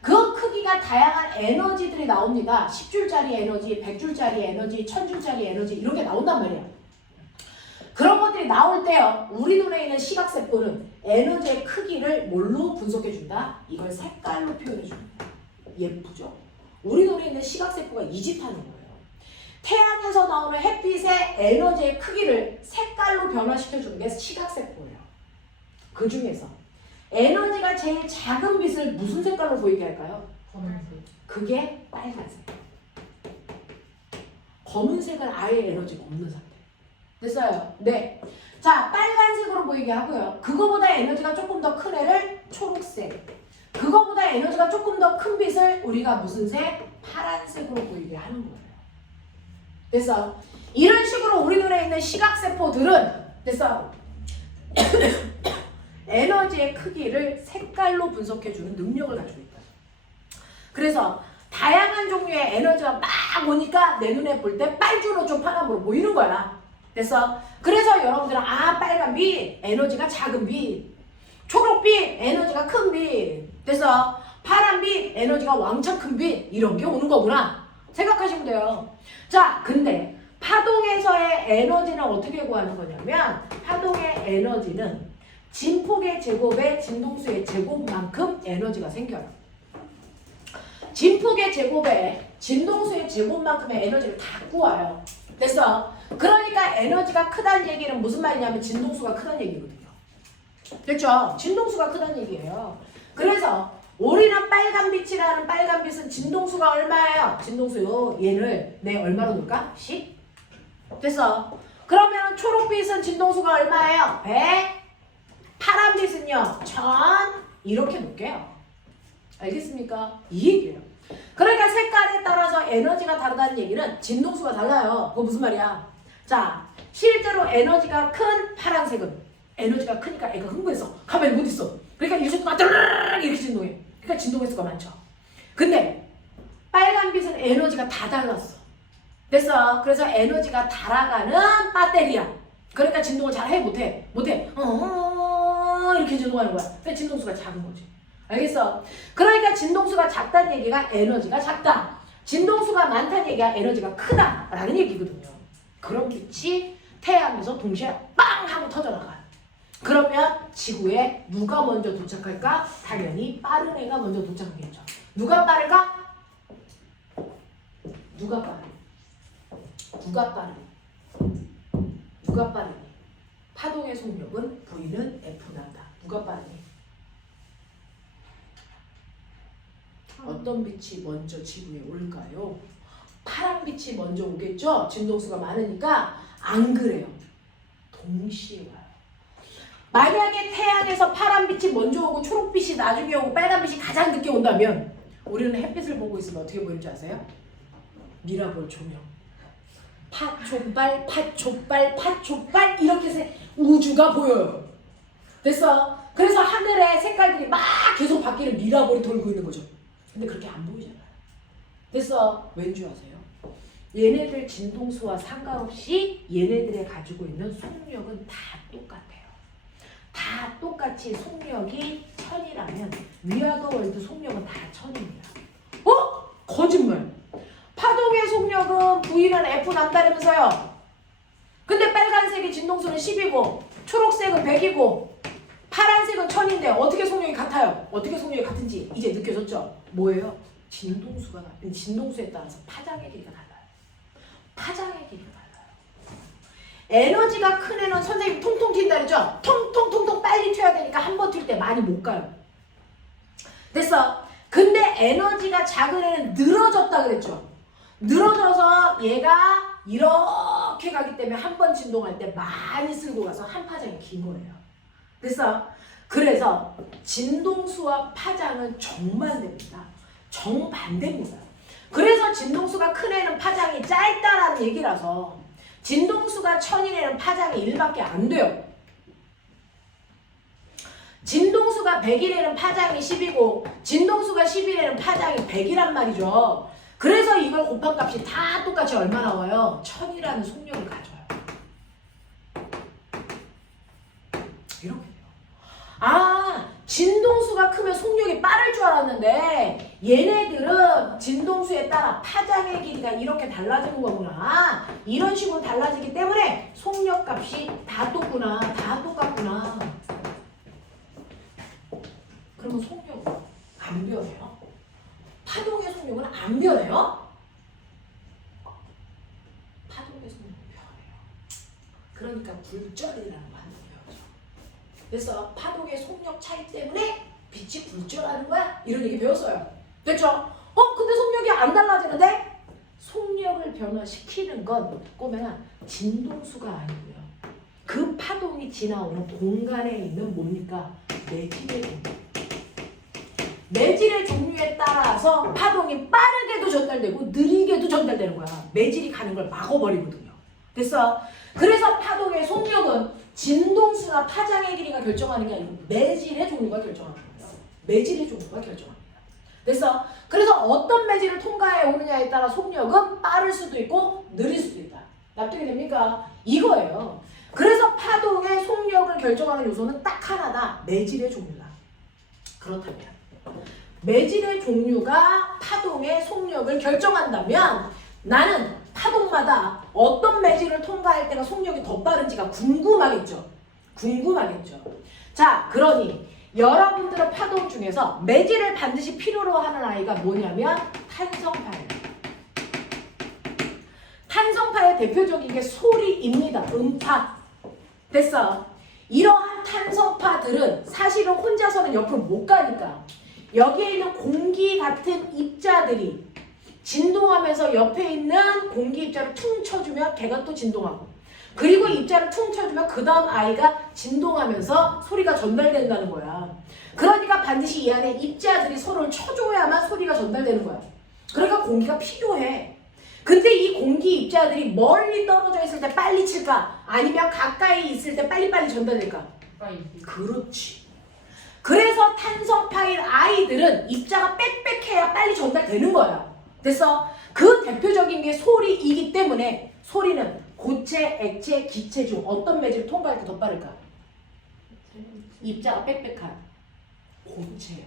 그 크기가 다양한 에너지들이 나옵니다. 10줄짜리 에너지, 100줄짜리 에너지, 1000줄짜리 에너지 이런 게 나온단 말이야. 그런 것들이 나올 때요. 우리 눈에 있는 시각세포는 에너지의 크기를 뭘로 분석해준다? 이걸 색깔로 표현해줍니다. 예쁘죠? 우리 눈에 있는 시각세포가 이 짓 하는 거예요. 태양에서 나오는 햇빛의 에너지의 크기를 색깔로 변화시켜주는 게 시각세포예요. 그 중에서 에너지가 제일 작은 빛을 무슨 색깔로 보이게 할까요? 검은색. 그게 빨간색. 검은색은 아예 에너지가 없는 상태. 됐어요? 네. 자, 빨간색으로 보이게 하고요. 그거보다 에너지가 조금 더 큰 애를 초록색. 그거보다 에너지가 조금 더 큰 빛을 우리가 무슨 색? 파란색으로 보이게 하는 거예요. 그래서 이런 식으로 우리 눈에 있는 시각세포들은 그래서 에너지의 크기를 색깔로 분석해주는 능력을 가지고 있다. 그래서 다양한 종류의 에너지가 막 오니까 내 눈에 볼 때 빨주노초 파남으로 보이는 거야. 그래서 여러분들은 빨간빛 에너지가 작은 빛, 초록빛 에너지가 큰 빛, 그래서 파란빛 에너지가 왕창 큰 빛 이런 게 오는 거구나 생각하시면 돼요. 자, 근데 파동에서의 에너지는 어떻게 구하는 거냐면 파동의 에너지는 진폭의 제곱에 진동수의 제곱만큼 에너지가 생겨요. 진폭의 제곱에 진동수의 제곱만큼의 에너지를 다 구해요. 그러니까 에너지가 크다는 얘기는 무슨 말이냐면 진동수가 크다는 얘기거든요. 그렇죠? 진동수가 크다는 얘기예요. 그래서 우리는 빨간빛이라는 빨간빛은 진동수가 얼마예요? 진동수 얘를 내 얼마로 놓을까? 10? 그러면 초록빛은 진동수가 얼마예요? 100? 파란빛은요? 1000? 이렇게 놓을게요. 알겠습니까? 이 얘기예요. 그러니까 색깔에 따라서 에너지가 다르다는 얘기는 진동수가 달라요. 그거 무슨 말이야? 자, 실제로 에너지가 큰 파란색은 에너지가 크니까 애가 흥분해서 가만히 못 있어. 그러니까 유속도가 드르르르 이렇게 진동해. 그러니까 진동의 수가 많죠. 근데 빨간빛은 에너지가 다 달랐어. 그래서 에너지가 달아가는 배터리야. 그러니까 진동을 잘 해? 못해? 못해. 이렇게 진동하는 거야. 그러니까 진동수가 작은 거지. 알겠어? 그러니까 진동수가 작다는 얘기가 에너지가 작다. 진동수가 많다는 얘기가 에너지가 크다라는 얘기거든요. 그런 빛이 태양에서 동시에 빵 하고 터져나가요. 그러면 지구에 누가 먼저 도착할까? 당연히 빠른 애가 먼저 도착하겠죠. 누가 빠를까? 누가 빠르니? 누가 빠르니? 누가 빠르니? 파동의 속력은 V는 F 난다. 누가 빠르니? 어떤 빛이 먼저 지구에 올까요? 파란 빛이 먼저 오겠죠? 진동수가 많으니까. 안 그래요. 동시에 와요. 만약에 태양에서 파란 빛이 먼저 오고 초록빛이 나중에 오고 빨간빛이 가장 늦게 온다면 우리는 햇빛을 보고 있으면 어떻게 보이는지 아세요? 미라볼 조명. 팥촉발, 팥촉발, 팥촉발 이렇게 우주가 보여요. 그래서 하늘의 색깔들이 막 계속 바뀌는 미라볼이 돌고 있는 거죠. 근데 그렇게 안 보이잖아요. 왠지 아세요? 얘네들 진동수와 상관없이 얘네들이 가지고 있는 속력은 다 똑같아요. 다 똑같이 속력이 1000이라면 위아더 월드 속력은 다 1000입니다. 거짓말! 파동의 속력은 V는 F 남다르면서요. 근데 빨간색이 진동수는 10이고 초록색은 100이고 파란색은 1000인데 어떻게 속력이 같아요? 어떻게 속력이 같은지 이제 느껴졌죠? 뭐예요? 진동수에 따라서 파장의 길이가 달라요. 파장의 길이가 달라요. 에너지가 큰 애는 선생님 통통 튄다 그랬죠? 통통통통 빨리 튀어야 되니까 한 번 튈 때 많이 못 가요. 근데 에너지가 작은 애는 늘어졌다 그랬죠? 늘어져서 얘가 이렇게 가기 때문에 한 번 진동할 때 많이 쓸고 가서 한 파장이 긴 거예요. 그래서 진동수와 파장은 정반대입니다. 정반대입니다. 그래서 진동수가 큰 애는 파장이 짧다라는 얘기라서 진동수가 1000이라는 파장이 1밖에 안 돼요. 진동수가 100이라는 파장이 10이고 진동수가 10이라는 파장이 100이란 말이죠. 그래서 이걸 곱한 값이 다 똑같이 얼마 나와요? 1000이라는 속력을 가져요. 이렇게 돼요. 진동수가 크면 속력이 빠를 줄 알았는데 얘네들은 진동수에 따라 파장의 길이가 이렇게 달라지는 거구나. 이런 식으로 달라지기 때문에 속력 값이 다 똑구나. 다 똑같구나. 그러면 속력은 안 변해요? 파동의 속력은 안 변해요? 파동의 속력은 변해요. 그러니까 굴절이라는 거 하는 거예요. 그래서 파동의 속력 차이 때문에 빛이 굴절하는 거야? 이런 얘기 배웠어요. 됐죠? 근데 속력이 안 달라지는데? 속력을 변화시키는 건 꼬매나 진동수가 아니고요. 그 파동이 지나오는 공간에 있는 뭡니까? 내집의 공간. 매질의 종류에 따라서 파동이 빠르게도 전달되고 느리게도 전달되는 거야. 매질이 가는 걸 막아버리거든요. 됐어? 그래서 파동의 속력은 진동수나 파장의 길이가 결정하는 게 아니고 매질의 종류가 결정하는 거예요. 매질의 종류가 결정합니다. 됐어? 그래서 어떤 매질을 통과해 오느냐에 따라 속력은 빠를 수도 있고 느릴 수도 있다. 납득이 됩니까? 이거예요. 그래서 파동의 속력을 결정하는 요소는 딱 하나다. 매질의 종류다. 그렇다면 매질의 종류가 파동의 속력을 결정한다면 나는 파동마다 어떤 매질을 통과할 때가 속력이 더 빠른지가 궁금하겠죠. 궁금하겠죠. 자, 그러니 여러분들의 파동 중에서 매질을 반드시 필요로 하는 아이가 뭐냐면 탄성파예요. 탄성파의 대표적인 게 소리입니다. 음파. 됐어. 이러한 탄성파들은 사실은 혼자서는 옆으로 못 가니까 여기에 있는 공기 같은 입자들이 진동하면서 옆에 있는 공기 입자를 퉁 쳐주면 걔가 또 진동하고 그리고 입자를 퉁 쳐주면 그 다음 아이가 진동하면서 소리가 전달된다는 거야. 그러니까 반드시 이 안에 입자들이 서로를 쳐줘야만 소리가 전달되는 거야. 그러니까 공기가 필요해. 근데 이 공기 입자들이 멀리 떨어져 있을 때 빨리 칠까? 아니면 가까이 있을 때 빨리빨리 전달될까? 그렇지. 그래서 탄성파인 아이들은 입자가 빽빽해야 빨리 전달되는 거야. 됐어? 그 대표적인 게 소리이기 때문에 소리는 고체, 액체, 기체 중 어떤 매질을 통과할 때 더 빠를까? 입자가 빽빽한 고체요.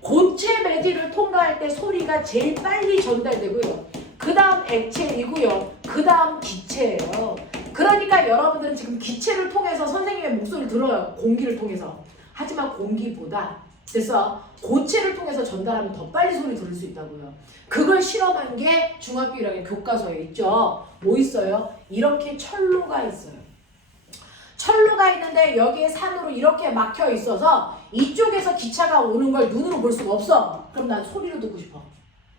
고체 매질을 통과할 때 소리가 제일 빨리 전달되고요. 그 다음 액체이고요. 그 다음 기체예요. 그러니까 여러분들은 지금 기체를 통해서 선생님의 목소리를 들어요. 공기를 통해서. 하지만 공기보다 그래서 고체를 통해서 전달하면 더 빨리 소리 들을 수 있다고요. 그걸 실험한 게 중학교 1학년 교과서에 있죠. 뭐 있어요? 이렇게 철로가 있어요. 철로가 있는데 여기에 산으로 이렇게 막혀 있어서 이쪽에서 기차가 오는 걸 눈으로 볼 수가 없어. 그럼 난 소리로 듣고 싶어.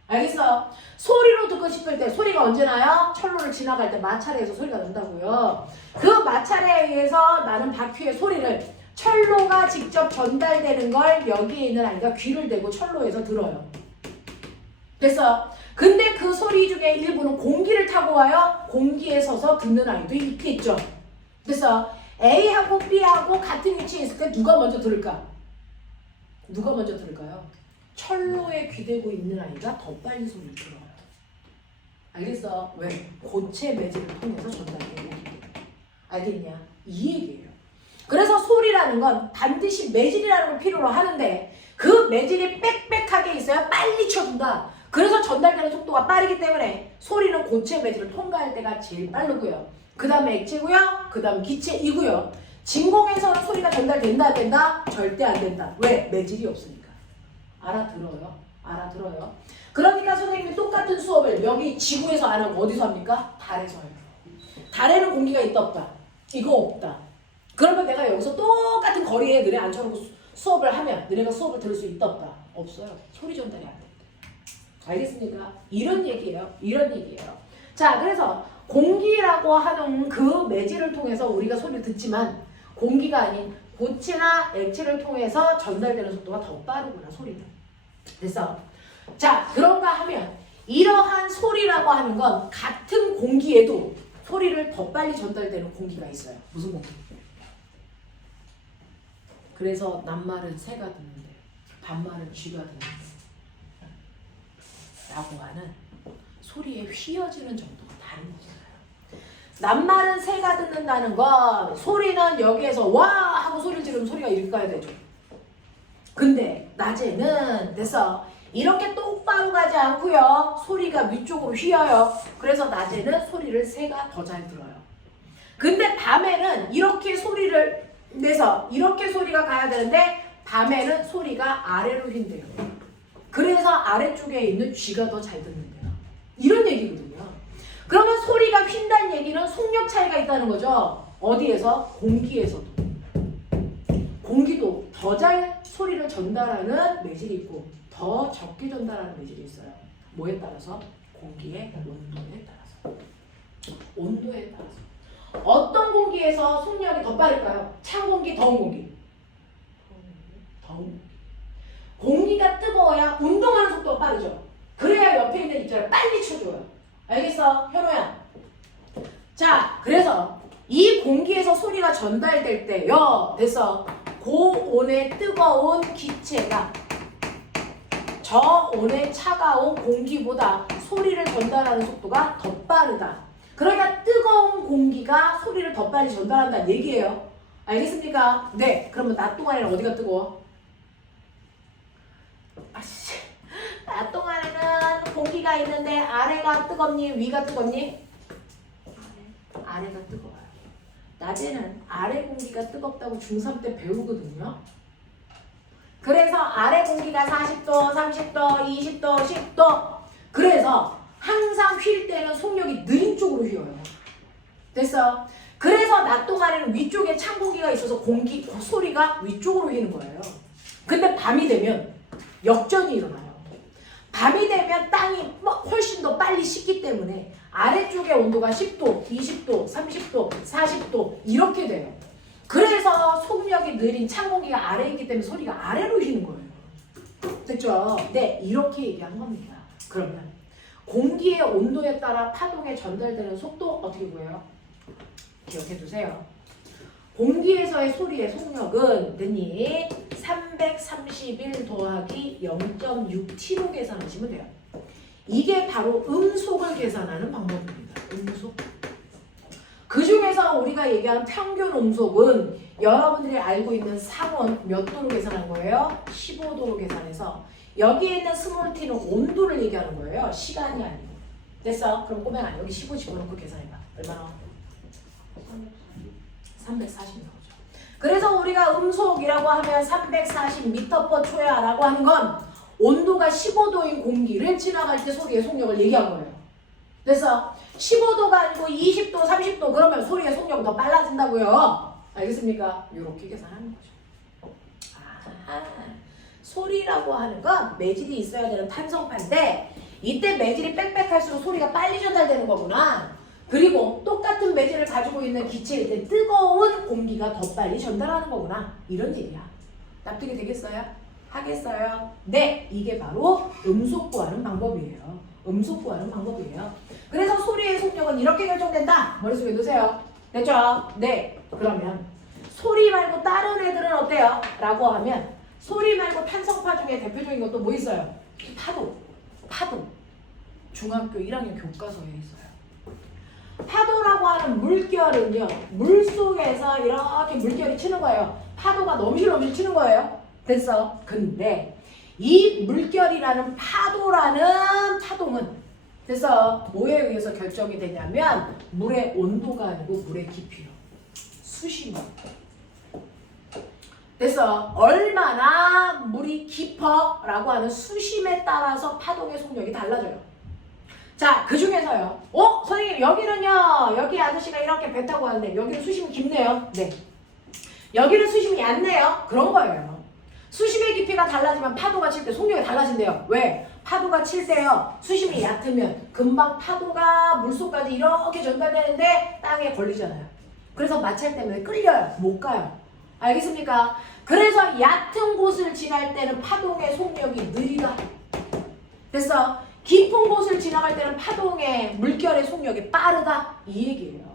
알겠어? 소리로 듣고 싶을 때 소리가 언제 나요? 철로를 지나갈 때 마찰에서 소리가 난다고요. 그 마찰에 의해서 나는 바퀴의 소리를 철로가 직접 전달되는 걸 여기에 있는 아이가 귀를 대고 철로에서 들어요. 됐어? 근데 그 소리 중에 일부는 공기를 타고 와요. 공기에 서서 듣는 아이도 있겠죠. 됐어? A하고 B하고 같은 위치에 있을 때 누가 먼저 들을까? 누가 먼저 들을까요? 철로에 귀대고 있는 아이가 더 빨리 소리를 들어요. 알겠어? 왜? 고체 매질을 통해서 전달되고 알겠냐? 이 얘기예요. 그래서 소리라는 건 반드시 매질이라는 걸 필요로 하는데 그 매질이 빽빽하게 있어야 빨리 쳐준다. 그래서 전달되는 속도가 빠르기 때문에 소리는 고체 매질을 통과할 때가 제일 빠르고요. 그 다음에 액체고요. 그 다음 기체이고요. 진공에서는 소리가 전달된다 안 된다? 절대 안 된다. 왜? 매질이 없으니까. 알아들어요? 알아들어요? 그러니까 선생님이 똑같은 수업을 여기 지구에서 안 하고 어디서 합니까? 달에서 해요. 달에는 공기가 있다 없다? 이거 없다. 그러면 내가 여기서 똑같은 거리에 너네 앉혀놓고 수업을 하면 너네가 수업을 들을 수 있다 없다? 없어요. 소리 전달이 안 됩니다. 알겠습니까? 이런 얘기예요. 이런 얘기예요. 자, 그래서 공기라고 하는 그 매질을 통해서 우리가 소리를 듣지만 공기가 아닌 고체나 액체를 통해서 전달되는 속도가 더 빠르구나, 소리는. 됐어? 자, 그런가 하면 이러한 소리라고 하는 건 같은 공기에도 소리를 더 빨리 전달되는 공기가 있어요. 무슨 공기? 그래서 낱말은 새가 듣는데 반말은 쥐가 듣는데 라고 하는 소리의 휘어지는 정도가 다른 거잖아요. 낱말은 새가 듣는다는 건 소리는 여기에서 와 하고 소리를 지르면 소리가 이렇게 가야 되죠. 근데 낮에는 됐어. 이렇게 똑바로 가지 않고요. 소리가 위쪽으로 휘어요. 그래서 낮에는 소리를 새가 더 잘 들어요. 근데 밤에는 이렇게 소리를 내서 이렇게 소리가 가야 되는데 밤에는 소리가 아래로 휜대요. 그래서 아래쪽에 있는 쥐가 더 잘 듣는데요. 이런 얘기거든요. 그러면 소리가 휜다는 얘기는 속력 차이가 있다는 거죠. 어디에서? 공기에서도. 공기도 더 잘 소리를 전달하는 매질이 있고 더 적게 전달하는 매질이 있어요. 뭐에 따라서? 공기의 온도에 따라서. 온도에 따라서. 어떤 공기에서 속력이 더 빠를까요? 찬 공기, 더운 공기? 더운 공기. 공기가 뜨거워야 운동하는 속도가 빠르죠. 그래야 옆에 있는 입자를 빨리 쳐줘요. 알겠어? 현호야. 자, 그래서 이 공기에서 소리가 전달될 때요. 됐어. 고온의 뜨거운 기체가 저온의 차가운 공기보다 소리를 전달하는 속도가 더 빠르다. 그러니까 뜨거운 공기가 소리를 더 빨리 전달한다는 얘기예요. 알겠습니까? 네. 그러면 낮 동안에는 어디가 뜨거워? 아씨. 낮 동안에는 공기가 있는데 아래가 뜨겁니? 위가 뜨겁니? 아래가 뜨거워요. 낮에는 아래 공기가 뜨겁다고 중3 때 배우거든요. 그래서 아래 공기가 40도, 30도, 20도, 10도. 그래서 항상 휠 때는 속력이 느린 쪽으로 휘어요. 됐어? 그래서 낮 동안에는 위쪽에 찬 공기가 있어서 소리가 위쪽으로 휘는 거예요. 근데 밤이 되면 역전이 일어나요. 밤이 되면 땅이 훨씬 더 빨리 식기 때문에 아래쪽의 온도가 10도, 20도, 30도, 40도 이렇게 돼요. 그래서 속력이 느린 찬 공기가 아래에 있기 때문에 소리가 아래로 휘는 거예요. 됐죠? 네, 이렇게 얘기한 겁니다. 그러면 공기의 온도에 따라 파동에 전달되는 속도 어떻게 구해요? 기억해 두세요. 공기에서의 소리의 속력은 는이 331 더하기 0.6t로 계산하시면 돼요. 이게 바로 음속을 계산하는 방법입니다. 음속. 그 중에서 우리가 얘기하는 평균 음속은 여러분들이 알고 있는 상온 몇 도로 계산한 거예요? 15도로 계산해서 여기에 있는 스몰 t는 온도를 얘기하는 거예요. 시간이 아니고. 됐어? 그럼 꼬맹아 여기 15 집어넣고 계산해봐. 얼마나? 340 나오죠. 그래서 우리가 음속이라고 하면 340m/초야 라고 하는 건 온도가 15도인 공기를 지나갈 때 소리의 속력을 얘기한 거예요. 그래서 15도가 아니고 20도, 30도 그러면 소리의 속력은 더 빨라진다고요. 알겠습니까? 이렇게 계산하는 거죠. 아하. 소리라고 하는 건 매질이 있어야 되는 탄성파인데 이때 매질이 빽빽할수록 소리가 빨리 전달되는 거구나. 그리고 똑같은 매질을 가지고 있는 기체일 때 뜨거운 공기가 더 빨리 전달하는 거구나. 이런 얘기야. 납득이 되겠어요? 하겠어요? 네, 이게 바로 음속 구하는 방법이에요. 음속 구하는 방법이에요. 그래서 소리의 속력은 이렇게 결정된다. 머릿속에 넣으세요. 됐죠? 네. 그러면 소리 말고 다른 애들은 어때요? 라고 하면 소리 말고 탄성파 중에 대표적인 것도 뭐 있어요? 파도. 파도. 중학교 1학년 교과서에 있어요. 파도라고 하는 물결은요. 물속에서 이렇게 물결이 치는 거예요. 파도가 넘실넘실 치는 거예요. 됐어? 근데 이 물결이라는 파도라는 파동은 그래서 뭐에 의해서 결정이 되냐면 물의 온도가 아니고 물의 깊이요. 수심이요. 그래서 얼마나 물이 깊어 라고 하는 수심에 따라서 파동의 속력이 달라져요. 자, 그 중에서요. 선생님 여기는요. 여기 아저씨가 이렇게 배 타고 가는데 여기는 수심이 깊네요. 네. 여기는 수심이 얕네요. 그런 거예요. 수심의 깊이가 달라지면 파도가 칠 때 속력이 달라진대요. 왜? 파도가 칠 때요. 수심이 얕으면 금방 파도가 물속까지 이렇게 전달되는데 땅에 걸리잖아요. 그래서 마찰 때문에 끌려요. 못 가요. 알겠습니까? 그래서 얕은 곳을 지날 때는 파동의 속력이 느리다. 됐어? 깊은 곳을 지나갈 때는 파동의 물결의 속력이 빠르다. 이 얘기예요.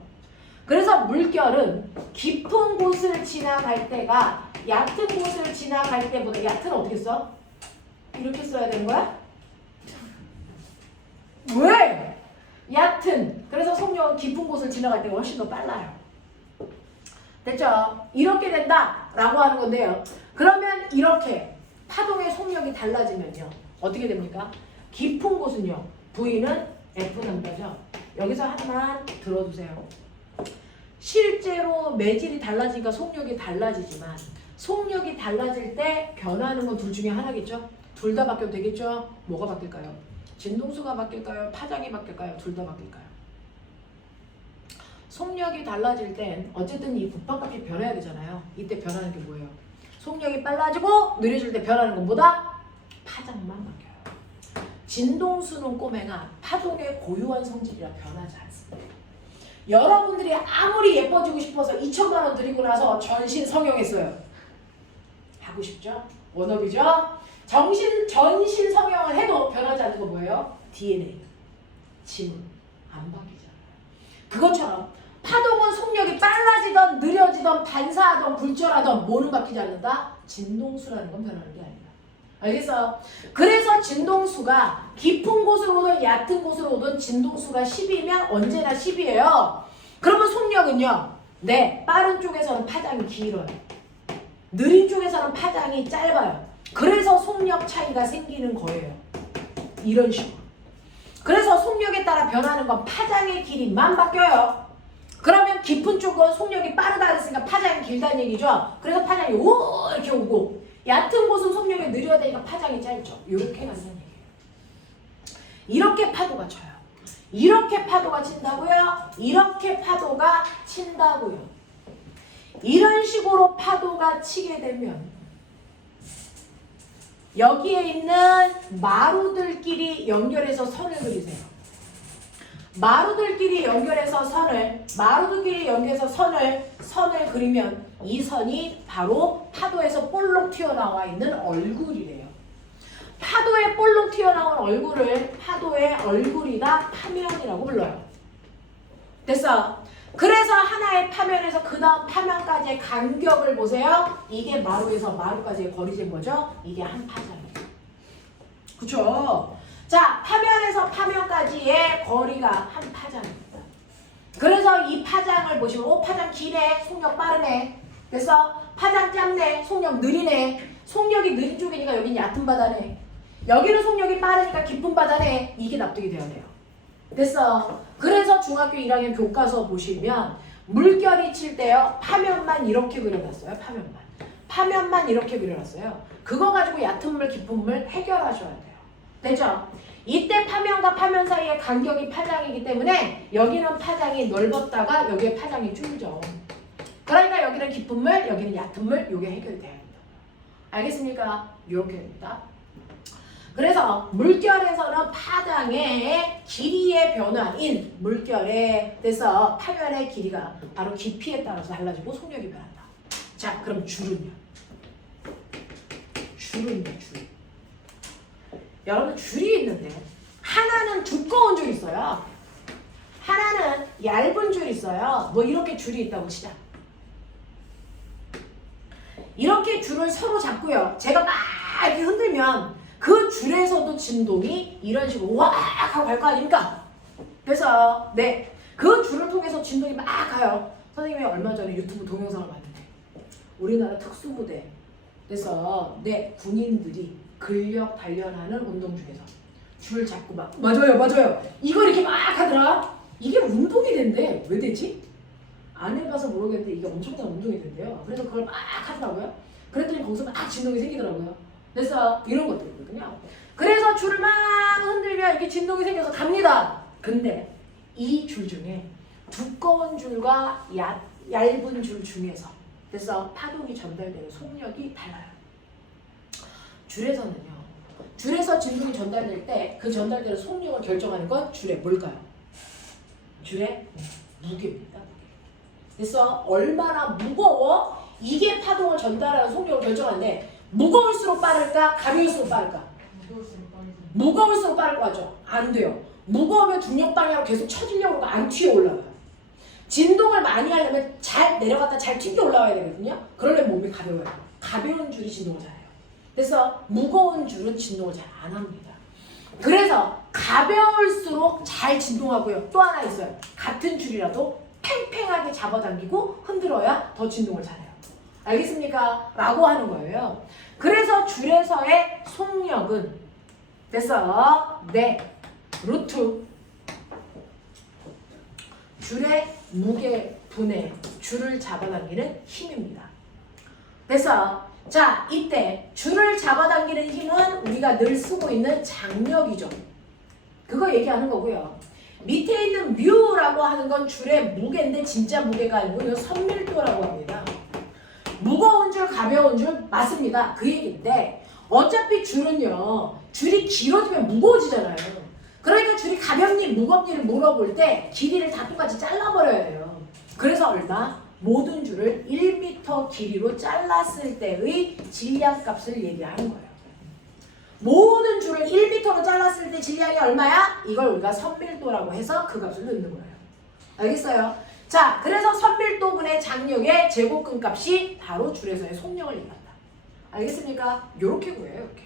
그래서 물결은 깊은 곳을 지나갈 때가 얕은 곳을 지나갈 때보다 얕은 어떻게 써? 이렇게 써야 되는 거야? 왜? 얕은. 그래서 속력은 깊은 곳을 지나갈 때가 훨씬 더 빨라요. 됐죠? 이렇게 된다라고 하는 건데요. 그러면 이렇게 파동의 속력이 달라지면요. 어떻게 됩니까? 깊은 곳은요. V는 F 남자죠. 여기서 하나만 들어두세요. 실제로 매질이 달라지니까 속력이 달라지지만 속력이 달라질 때 변하는 건 둘 중에 하나겠죠? 둘 다 바뀌어도 되겠죠? 뭐가 바뀔까요? 진동수가 바뀔까요? 파장이 바뀔까요? 둘 다 바뀔까요? 속력이 달라질 땐 어쨌든 이 부판값이 변해야 되잖아요. 이때 변하는 게 뭐예요? 속력이 빨라지고 느려질 때 변하는 건 뭐다? 파장만 바뀌어요. 진동수는 꼬맹아 파동의 고유한 성질이라 변하지 않습니다. 여러분들이 아무리 예뻐지고 싶어서 2천만 원 드리고 나서 전신 성형했어요. 하고 싶죠? 워너비죠? 전신 성형을 해도 변하지 않는 거 뭐예요? DNA. 지문. 안 바뀌잖아요. 그것처럼 파동은 속력이 빨라지던 느려지던 반사하던 굴절하던 뭐는 바뀌지 않는다? 진동수라는 건 변하는 게 아니다. 알겠어요? 그래서 진동수가 깊은 곳으로 오든 얕은 곳으로 오든 진동수가 10이면 언제나 10이에요. 그러면 속력은요. 네, 빠른 쪽에서는 파장이 길어요. 느린 쪽에서는 파장이 짧아요. 그래서 속력 차이가 생기는 거예요. 이런 식으로. 그래서 속력에 따라 변하는 건 파장의 길이만 바뀌어요. 그러면 깊은 쪽은 속력이 빠르다 그랬으니까 파장이 길다는 얘기죠. 그래서 파장이 오 이렇게 오고 얕은 곳은 속력이 느려야 되니까 파장이 짧죠. 이렇게 간다는 얘기예요. 이렇게 파도가 쳐요. 이렇게 파도가 친다고요? 이렇게 파도가 친다고요. 이런 식으로 파도가 치게 되면 여기에 있는 마루들끼리 연결해서 선을 그리세요. 마루들끼리 연결해서 선을 그리면 이 선이 바로 파도에서 볼록 튀어나와 있는 얼굴이래요. 파도에 볼록 튀어나온 얼굴을 파도의 얼굴이다 파면이라고 불러요. 됐어? 그래서 하나의 파면에서 그 다음 파면까지의 간격을 보세요. 이게 마루에서 마루까지의 거리인 거죠. 이게 한 파장이에요. 그쵸? 자, 파면에서 파면까지의 거리가 한 파장입니다. 그래서 이 파장을 보시면 오 파장 기네, 속력 빠르네. 그래서 파장 짧네, 속력 느리네. 속력이 느린 쪽이니까 여긴 얕은 바다네. 여기는 속력이 빠르니까 깊은 바다네. 이게 납득이 되어야 돼요. 됐어. 그래서 중학교 1학년 교과서 보시면 물결이 칠 때요. 파면만 이렇게 그려놨어요. 파면만 이렇게 그려놨어요. 그거 가지고 얕은 물, 깊은 물 해결하셔야 돼요. 되죠? 이때 파면과 파면 사이의 간격이 파장이기 때문에 여기는 파장이 넓었다가 여기에 파장이 줄죠. 그러니까 여기는 깊은 물, 여기는 옅은 물, 이게 해결이 돼야 됩니다. 알겠습니까? 이렇게 됩니다. 그래서 물결에서는 파장의 길이의 변화인 물결에 대해서 파면의 길이가 바로 깊이에 따라서 달라지고 속력이 변한다. 자, 그럼 줄은요? 줄. 여러분 줄이 있는데 하나는 두꺼운 줄 있어요. 하나는 얇은 줄 있어요. 뭐 이렇게 줄이 있다고 치자. 이렇게 줄을 서로 잡고요. 제가 막 이렇게 흔들면 그 줄에서도 진동이 이런 식으로 와 하고 갈 거 아닙니까? 그래서 네, 그 줄을 통해서 진동이 막 가요. 선생님이 얼마 전에 유튜브 동영상을 봤는데 우리나라 특수부대 그래서 네, 군인들이 근력 단련하는 운동 중에서 줄 잡고 막 맞아요 이걸 이렇게 막 하더라. 이게 운동이 된대. 왜 되지? 안 해봐서 모르겠는데 이게 엄청난 운동이 된대요. 그래서 그걸 막 하더라고요. 그랬더니 거기서 막 진동이 생기더라고요. 그래서 이런 것들이거든요. 그래서 줄을 막 흔들면 이렇게 진동이 생겨서 갑니다. 근데 이 줄 중에 두꺼운 줄과 얇은 줄 중에서 그래서 파동이 전달되는 속력이 달라요. 줄에서 진동이 전달될 때 그 전달되는 속력을 결정하는 건 줄의 뭘까요? 줄의 무게입니다. 그래서 얼마나 무거워 이게 파동을 전달하는 속력을 결정하는데 무거울수록 빠를까? 가벼울수록 빠를까? 무거울수록 빠를 거죠. 안 돼요. 무거우면 중력 방향으로 계속 쳐지려고 하고 안 튀어 올라가요. 진동을 많이 하려면 잘 내려갔다 잘 튕겨 올라와야 되거든요. 그러려면 몸이 가벼워요. 가벼운 줄이 진동을 잘해요. 그래서 무거운 줄은 진동을 잘 안 합니다. 그래서 가벼울수록 잘 진동하고요. 또 하나 있어요. 같은 줄이라도 팽팽하게 잡아당기고 흔들어야 더 진동을 잘해요. 알겠습니까? 라고 하는 거예요. 그래서 줄에서의 속력은 그래서 네, 루트 줄의 무게분의 줄을 잡아당기는 힘입니다. 그래서 자, 이때 줄을 잡아당기는 힘은 우리가 늘 쓰고 있는 장력이죠. 그거 얘기하는 거고요. 밑에 있는 뮤라고 하는 건 줄의 무게인데 진짜 무게가 아니고 이거 선밀도라고 합니다. 무거운 줄, 가벼운 줄 맞습니다. 그 얘기인데 어차피 줄은요. 줄이 길어지면 무거워지잖아요. 그러니까 줄이 가볍니 무겁니를 물어볼 때 길이를 다 똑같이 잘라버려야 돼요. 그래서 얼마? 모든 줄을 1m 길이로 잘랐을 때의 질량값을 얘기하는 거예요. 모든 줄을 1m로 잘랐을 때 질량이 얼마야? 이걸 우리가 선밀도라고 해서 그 값을 넣는 거예요. 알겠어요? 자, 그래서 선밀도분의 장력의 제곱근 값이 바로 줄에서의 속력을 얘기한다. 알겠습니까? 요렇게 구해요, 이렇게.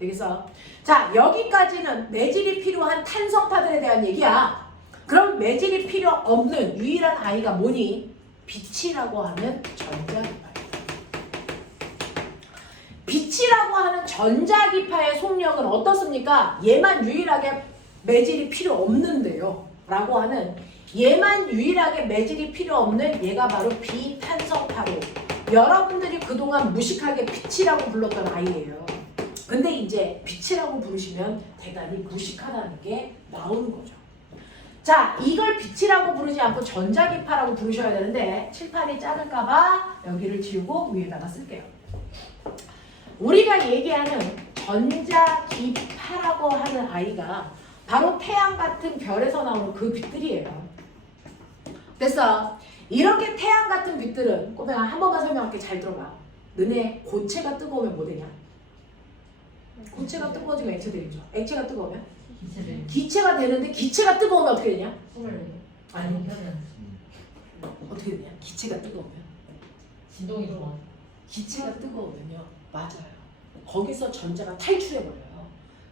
되겠어? 자, 여기까지는 매질이 필요한 탄성파들에 대한 얘기야. 그럼 매질이 필요 없는 유일한 아이가 뭐니? 빛이라고 하는 전자기파야. 빛이라고 하는 전자기파의 속력은 어떻습니까? 얘만 유일하게 매질이 필요 없는데요. 라고 하는 얘만 유일하게 매질이 필요 없는 얘가 바로 비탄성파로 여러분들이 그동안 무식하게 빛이라고 불렀던 아이예요. 근데 이제 빛이라고 부르시면 대단히 무식하다는 게 나오는 거죠. 자, 이걸 빛이라고 부르지 않고 전자기파라고 부르셔야 되는데 칠판이 작을까봐 여기를 지우고 위에다가 쓸게요. 우리가 얘기하는 전자기파라고 하는 아이가 바로 태양 같은 별에서 나오는 그 빛들이에요. 됐어? 이렇게 태양 같은 빛들은 꼬맹아 한 번만 설명할게. 잘 들어봐. 너네 고체가 뜨거우면 뭐 되냐? 고체가 뜨거워지면 액체 되겠죠. 액체가 뜨거우면? 기체가 되는데 기체가 뜨거우면 어떻게 되냐? 아니 어떻게 되냐? 기체가 뜨거우면 진동이 좋아. 기체가 뜨거우면요. 맞아요. 거기서 전자가 탈출해버려요.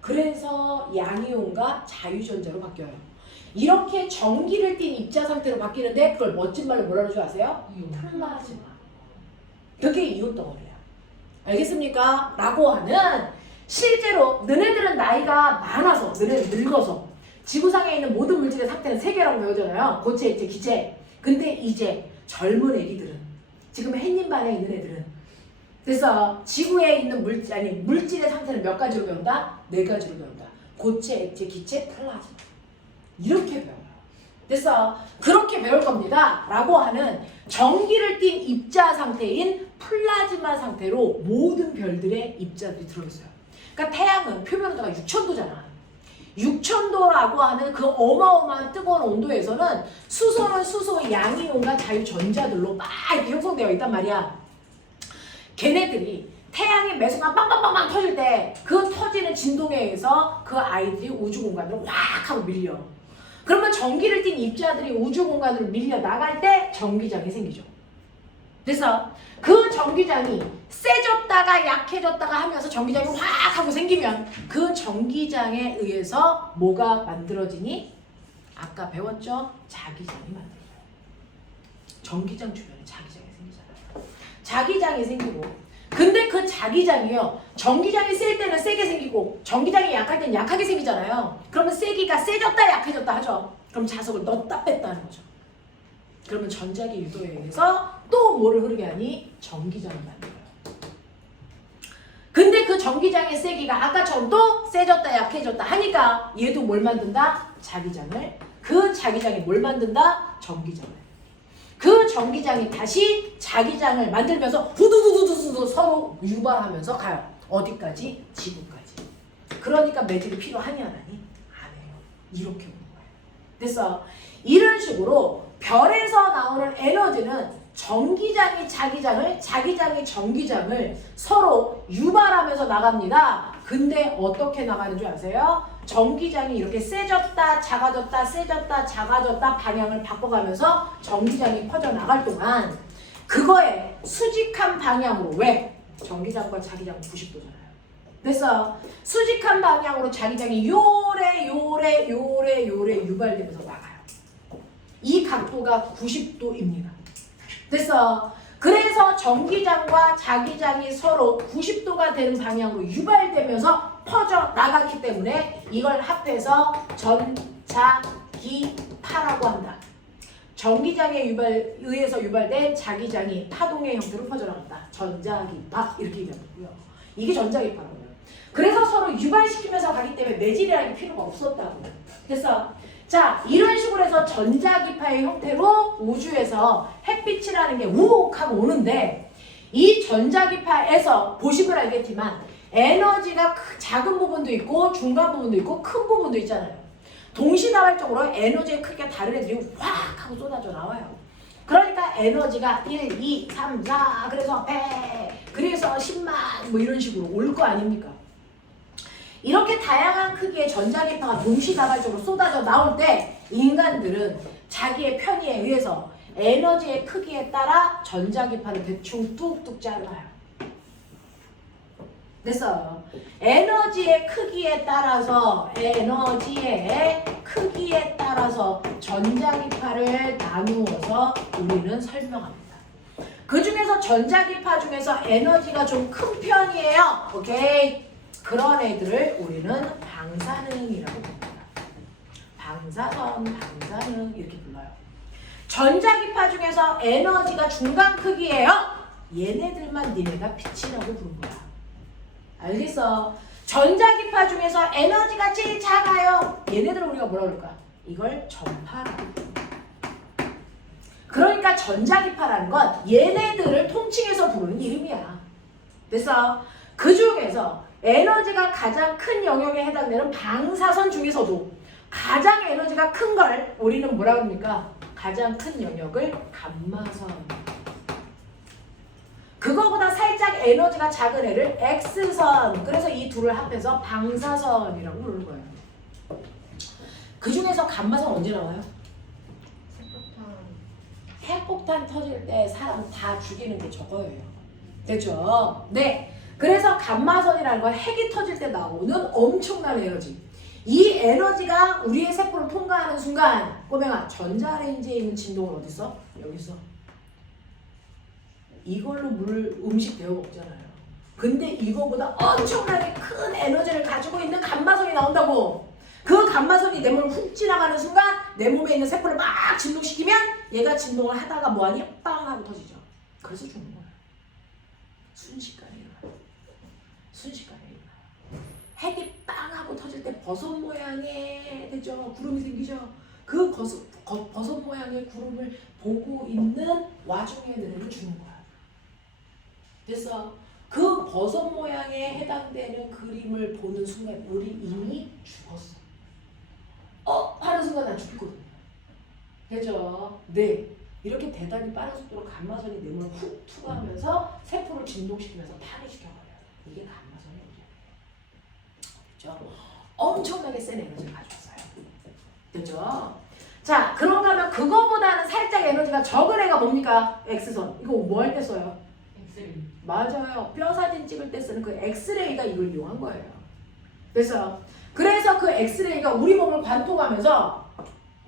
그래서 양이온과 자유전자로 바뀌어요. 이렇게 전기를 띤 입자 상태로 바뀌는데 그걸 멋진 말로 뭐라고 줄 아세요? 플라즈마. 그게 이온 덩어리야. 알겠습니까? 라고 하는 실제로 너네들은 나이가 많아서 너네들 늙어서 지구상에 있는 모든 물질의 상태는 세 개라고 배우잖아요. 고체, 액체, 기체. 근데 이제 젊은 애기들은 지금 햇님반에 있는 애들은 그래서 지구에 있는 물질의 상태는 몇 가지로 배운다? 네 가지로 배운다. 고체, 액체, 기체, 플라즈마. 이렇게 배워요. 그래서 그렇게 배울 겁니다. 라고 하는 전기를 띤 입자 상태인 플라즈마 상태로 모든 별들의 입자들이 들어있어요. 그러니까 태양은 표면 온도가 6000도잖아. 6000도라고 하는 그 어마어마한 뜨거운 온도에서는 수소는 수소 양이온과 자유전자들로 막 이렇게 형성되어 있단 말이야. 걔네들이 태양이 매 순간 빵빵빵빵 터질 때 그 터지는 진동에 의해서 그 아이들이 우주 공간으로 확 하고 밀려. 그러면 전기를 띤 입자들이 우주 공간으로 밀려 나갈 때 전기장이 생기죠. 그래서 그 전기장이 세졌다가 약해졌다가 하면서 전기장이 확 하고 생기면 그 전기장에 의해서 뭐가 만들어지니? 아까 배웠죠? 자기장이 만들어져요. 전기장 주변에 자기장이 생기잖아요. 자기장이 생기고 근데 그 자기장이요. 전기장이 셀 때는 세게 생기고 전기장이 약할 때는 약하게 생기잖아요. 그러면 세기가 세졌다 약해졌다 하죠. 그럼 자석을 넣었다 뺐다 하는 거죠. 그러면 전자기 유도에 의해서 또 뭐를 흐르게 하니? 전기장을 만들어요. 근데 그 전기장의 세기가 아까처럼 또 세졌다 약해졌다 하니까 얘도 뭘 만든다? 자기장을. 그 자기장이 뭘 만든다? 전기장을. 그 전기장이 다시 자기장을 만들면서 후두두두두두 서로 유발하면서 가요. 어디까지? 지구까지. 그러니까 매질이 필요하니 안 하니? 안 해요. 이렇게 오는 거예요. 그래서 이런 식으로 별에서 나오는 에너지는 전기장이 자기장을, 자기장이 전기장을 서로 유발하면서 나갑니다. 근데 어떻게 나가는 줄 아세요? 전기장이 이렇게 세졌다 작아졌다 세졌다 작아졌다 방향을 바꿔가면서 전기장이 퍼져나갈 동안 그거에 수직한 방향으로 왜? 전기장과 자기장은 90도잖아요. 그래서 수직한 방향으로 자기장이 요래 유발되면서 나가요. 이 각도가 90도입니다. 그래서 전기장과 자기장이 서로 90도가 되는 방향으로 유발되면서 퍼져나가기 때문에 이걸 합해서 전자기파라고 한다. 전기장에 의해서 유발된 자기장이 파동의 형태로 퍼져나간다. 전자기파 이렇게 얘기하고요. 이게 전자기파라고요. 그래서 서로 유발시키면서 가기 때문에 매질이라는 게 필요가 없었다고. 그래서 자, 이런 식으로 해서 전자기파의 형태로 우주에서 햇빛이라는 게 우욱 하고 오는데 이 전자기파에서 보시면 알겠지만 에너지가 작은 부분도 있고 중간 부분도 있고 큰 부분도 있잖아요. 동시다발적으로 에너지의 크기가 다른 애들이 확 하고 쏟아져 나와요. 그러니까 에너지가 1, 2, 3, 4 그래서 100 그래서 10만 뭐 이런 식으로 올 거 아닙니까? 이렇게 다양한 크기의 전자기파가 동시다발적으로 쏟아져 나올 때 인간들은 자기의 편의에 의해서 에너지의 크기에 따라 전자기파를 대충 뚝뚝 잘라요. 됐어. 에너지의 크기에 따라서 전자기파를 나누어서 우리는 설명합니다. 그 중에서 전자기파 중에서 에너지가 좀 큰 편이에요. 오케이. 그런 애들을 우리는 방사능이라고 부릅니다. 방사능 이렇게 불러요. 전자기파 중에서 에너지가 중간 크기예요. 얘네들만 니네가 빛이라고 부른 거야. 알겠어? 전자기파 중에서 에너지가 제일 작아요. 얘네들은 우리가 뭐라 그럴까? 이걸 전파라고. 그러니까 전자기파라는 건 얘네들을 통칭해서 부르는 이름이야. 됐어? 그 중에서 에너지가 가장 큰 영역에 해당되는 방사선 중에서도 가장 에너지가 큰 걸 우리는 뭐라 그럽니까? 가장 큰 영역을 감마선. 그거보다 살짝 에너지가 작은 애를 X선. 그래서 이 둘을 합해서 방사선이라고 부르는 거예요. 그 중에서 감마선 언제 나와요? 핵폭탄 터질 때 사람 다 죽이는 게 저거예요. 됐죠? 네. 그래서 감마선이라는 건 핵이 터질 때 나오는 엄청난 에너지. 이 에너지가 우리의 세포를 통과하는 순간 꼬맹아 전자레인지에 있는 진동은 어디 있어? 여기 있어. 이걸로 음식 데워 먹잖아요. 근데 이거보다 엄청나게 큰 에너지를 가지고 있는 감마선이 나온다고. 그 감마선이 내 몸을 훅 지나가는 순간 내 몸에 있는 세포를 막 진동시키면 얘가 진동을 하다가 뭐하니? 빵 하고 터지죠. 그래서 죽는 거야. 순식간에 일어나. 순식간에 일어나. 핵이 빵 하고 터질 때 버섯 모양의 됐죠? 구름이 생기죠. 그 버섯 모양의 구름을 보고 있는 와중에 너희는 죽는 거야. 됐어? 그 버섯 모양에 해당되는 그림을 보는 순간 우리 이미 죽었어. 하는 순간 난 죽거든. 되죠? 네. 이렇게 대단히 빠른 속도로 감마선이 내 몸을 훅 투과하면서 세포를 진동시키면서 파괴시켜버려요. 이게 감마선의 에너지예요. 그렇죠? 엄청나게 센 에너지를 가져왔어요. 되죠? 자, 그런가 하면 그거보다는 살짝 에너지가 적은 애가 뭡니까? X선. 이거 뭐 할 때 써요? 엑스레이. 맞아요. 뼈 사진 찍을 때 쓰는 그 엑스레이가 이걸 이용한 거예요. 그래서 그 엑스레이가 우리 몸을 관통하면서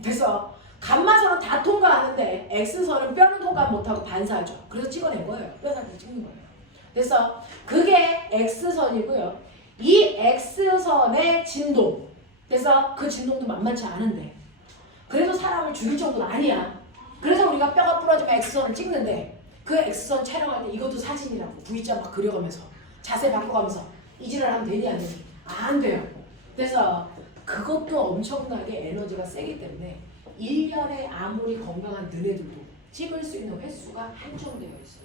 됐어. 감마선은 다 통과하는데 X선은 뼈는 통과 못하고 반사하죠. 그래서 찍어낸 거예요. 뼈 사진 찍는 거예요. 그래서 그게 X선이고요. 이 X선의 진동. 그래서 그 진동도 만만치 않은데 그래도 사람을 죽일 정도는 아니야. 그래서 우리가 뼈가 부러지면 X선을 찍는데 그 X선 촬영할 때 이것도 사진이라고 V자 막 그려가면서 자세 바꿔가면서 이질을 하면 되니 안 되니? 안 돼요. 그래서 그것도 엄청나게 에너지가 세기 때문에 1년에 아무리 건강한 너네들도 찍을 수 있는 횟수가 한정되어 있어요.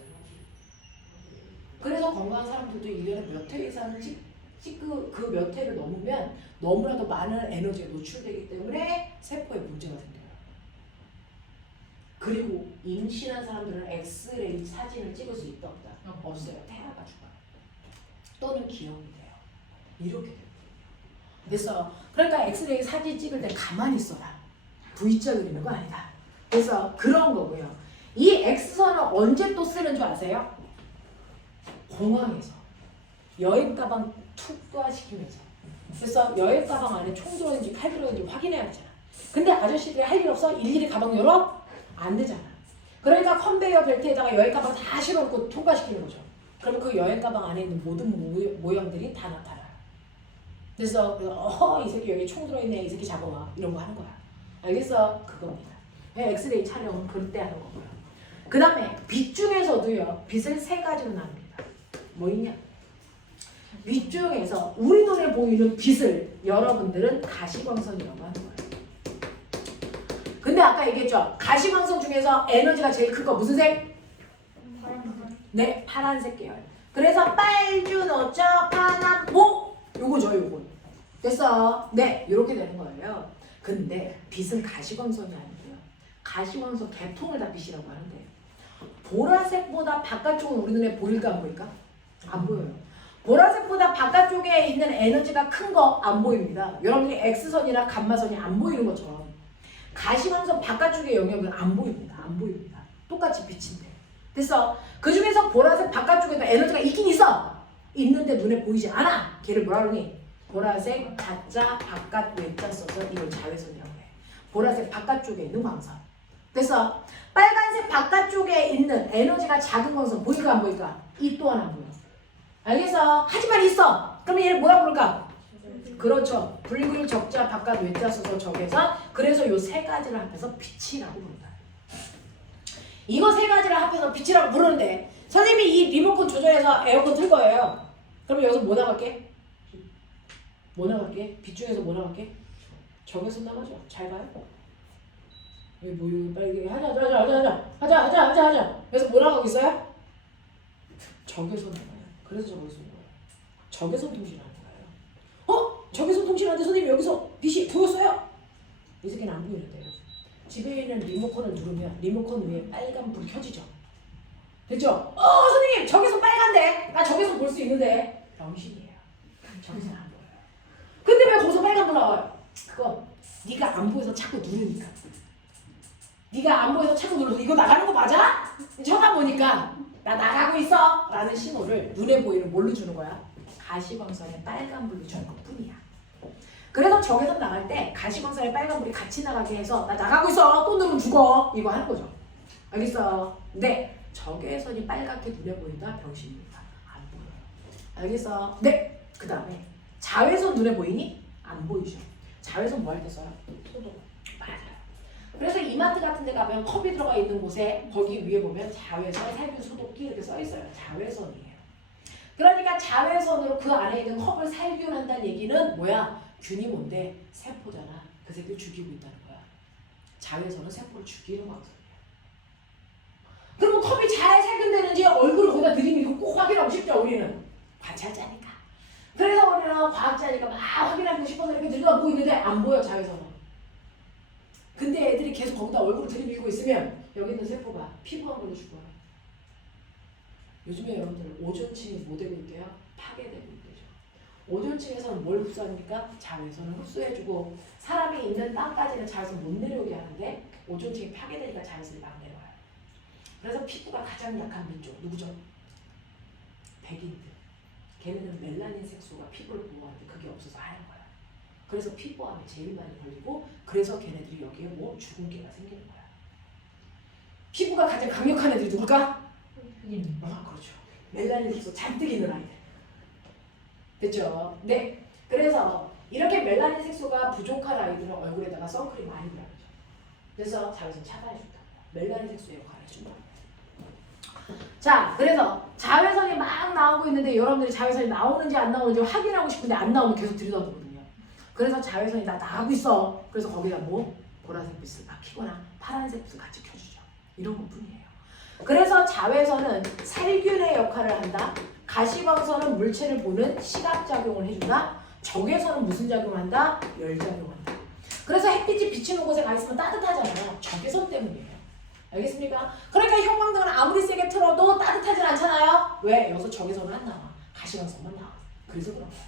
그래서 건강한 사람들도 1년에 몇 회 이상을 그 몇 회를 넘으면 너무나도 많은 에너지에 노출되기 때문에 세포에 문제가 생겨요. 그리고 임신한 사람들은 엑스레이 사진을 찍을 수 있다 없다? 없어요. 태아가 죽어요. 또는 기형이 돼요. 이렇게 돼요. 그래서 그러니까 엑스레이 사진 찍을 때 가만히 있어라. V자 그리는 거 아니다. 그래서 그런 거고요. 이 X선은 언제 또 쓰는 줄 아세요? 공항에서 여행 가방 투과시키면서. 그래서 여행 가방 안에 총 들어있는지 칼 들어있는지 확인해야 되잖아. 근데 아저씨들이 할 일 없어? 일일이 가방 열어? 안 되잖아. 그러니까 컨베이어 벨트에다가 여행 가방 다 실어놓고 통과시키는 거죠. 그러면 그 여행 가방 안에 있는 모든 모양들이 다 나타나요. 그래서 이 새끼 여기 총 들어있네. 이 새끼 잡아와. 이런 거 하는 거야. 알겠어? 그겁니다. 엑스레이 촬영은 그때 하는 거고요. 그 다음에 빛 중에서도요. 빛을 세 가지로 나눕니다. 뭐 있냐? 빛 중에서 우리 눈에 보이는 빛을 여러분들은 가시광선이라고 하는 거예요. 근데 아까 얘기했죠. 가시광선 중에서 에너지가 제일 큰 거 무슨 색? 파란색. 네, 파란색 계열. 그래서 빨주노초 파남보 요거죠, 요거. 됐어? 네, 이렇게 되는 거예요. 근데 빛은 가시광선이 아니고요. 가시광선 개통을 다 빛이라고 하는데 보라색보다 바깥쪽은 우리 눈에 보일까 안 보일까? 안 보여요. 보라색보다 바깥쪽에 있는 에너지가 큰 거 안 보입니다. 여러분들이 X선이나 감마선이 안 보이는 것처럼 가시광선 바깥쪽의 영역은 안 보입니다. 안 보입니다. 똑같이 빛인데. 됐어. 그 중에서 보라색 바깥쪽에도 에너지가 있긴 있어. 있는데 눈에 보이지 않아. 걔를 뭐라 그러니? 보라색 가짜 바깥 외자 써서 이걸 자외선이라고 해. 보라색 바깥쪽에 있는 광선. 됐어. 빨간색 바깥쪽에 있는 에너지가 작은 광선 보일까 안 보일까? 이 또한 안 보여. 알겠어? 하지만 있어. 그러면 얘를 뭐라 부를까? 그렇죠. 붉은 적자 바깥 외자 써서 적외선. 그래서 요 세 가지를 합해서 빛이라고 부른다. 이거 세 가지를 합해서 빛이라고 부르는데 선생님이 이 리모컨 조절해서 에어컨 틀 거예요. 그럼 여기서 뭐 나갈게? 뭐 나갈게? 빛 중에서 뭐 나갈게? 적외선 나가죠. 잘 봐요. 여기 뭐 여기 빨리 하자. 그래서 뭐 나가고 있어요? 적외선 나가요. 그래서 적외선 나가요. 적외선 통신하는 거예요. 적외선 통신하는데 선생님 여기서 빛이 보였어요? 이 새끼는 안 보이는데요. 집에 있는 리모컨을 누르면 리모컨 위에 빨간 불이 켜지죠. 됐죠? 선생님 저기서 빨간데 나 저기서 볼 수 있는데 병신이에요. 저기서는 안 보여요. 근데 왜 거기서 빨간 불 나와요? 그거 네가 안 보여서 자꾸 누르니까. 네가 안 보여서 자꾸 눌러서 이거 나가는 거 맞아? 쳐다보니까 나 나가고 있어 라는 신호를 눈에 보이는 뭘로 주는 거야? 가시광선에 빨간 불로 주는 것 뿐이야. 그래서 적외선 나갈 때 가시광선에 빨간불이 같이 나가게 해서 나 나가고 있어 또 누르면 죽어 이거 하는 거죠. 알겠어? 네. 적외선이 빨갛게 눈에 보인다 병신입니다. 안 보여요. 알겠어? 네. 그 다음에 자외선 눈에 보이니? 안 보이죠. 자외선 뭐 할 때 써요? 소독. 맞아요. 그래서 이마트 같은 데 가면 컵이 들어가 있는 곳에 거기 위에 보면 자외선 살균 소독기 이렇게 써 있어요. 자외선이에요. 그러니까 자외선으로 그 안에 있는 컵을 살균한다는 얘기는 뭐야? 균이 뭔데? 세포잖아. 그 새끼를 죽이고 있다는 거야. 자외선은 세포를 죽이는 광선이야. 그러면 컵이 잘 살균되는지 얼굴을 거기다 들이밀고 꼭 확인하고 싶죠, 우리는. 관찰자니까. 그래서 우리는 과학자니까 막 확인하고 싶어서 이렇게 들여다보고 있는데 안 보여, 자외선은. 근데 애들이 계속 거기다 얼굴을 들이밀고 있으면 여기 있는 세포가 피부암 걸려 죽어요. 요즘에 여러분들 오존층이 뭐 되고 있대요? 파괴되고 있대요. 오존층에서는 뭘 흡수합니까? 자외선을 흡수해주고 사람이 있는 땅까지는 자외선 못 내려오게 하는데 오존층이 파괴되니까 자외선이 막 내려와요. 그래서 피부가 가장 약한 민족 누구죠? 백인들. 걔네는 멜라닌 색소가 피부를 보호하는데 그게 없어서 하얀 거야. 그래서 피부암에 제일 많이 걸리고 그래서 걔네들이 여기에 뭐 주근깨가 생기는 거야. 피부가 가장 강력한 애들이 누굴까? 그렇죠. 멜라닌 색소 잔뜩 있는 아이들. 됐죠? 네. 그래서 이렇게 멜라닌 색소가 부족한 아이들은 얼굴에다가 선크림 많이 바르죠. 그래서 자외선 차단해준다. 멜라닌 색소의 역할을 해준다. 자, 그래서 자외선이 막 나오고 있는데 여러분들이 자외선이 나오는지 안 나오는지 확인하고 싶은데 안 나오면 계속 들여다보거든요. 그래서 자외선이 다 나가고 있어. 그래서 거기다 뭐 보라색 빛을 막 켜거나 파란색 빛을 같이 켜주죠. 이런 것 뿐이에요. 그래서 자외선은 살균의 역할을 한다. 가시광선은 물체를 보는 시각작용을 해준다. 적외선은 무슨 작용을 한다? 열작용을 한다. 그래서 햇빛이 비치는 곳에 가 있으면 따뜻하잖아요. 적외선 때문이에요. 알겠습니까? 그러니까 형광등을 아무리 세게 틀어도 따뜻하진 않잖아요. 왜? 여기서 적외선은 안 나와. 가시광선만 나와. 그래서 그런 거야.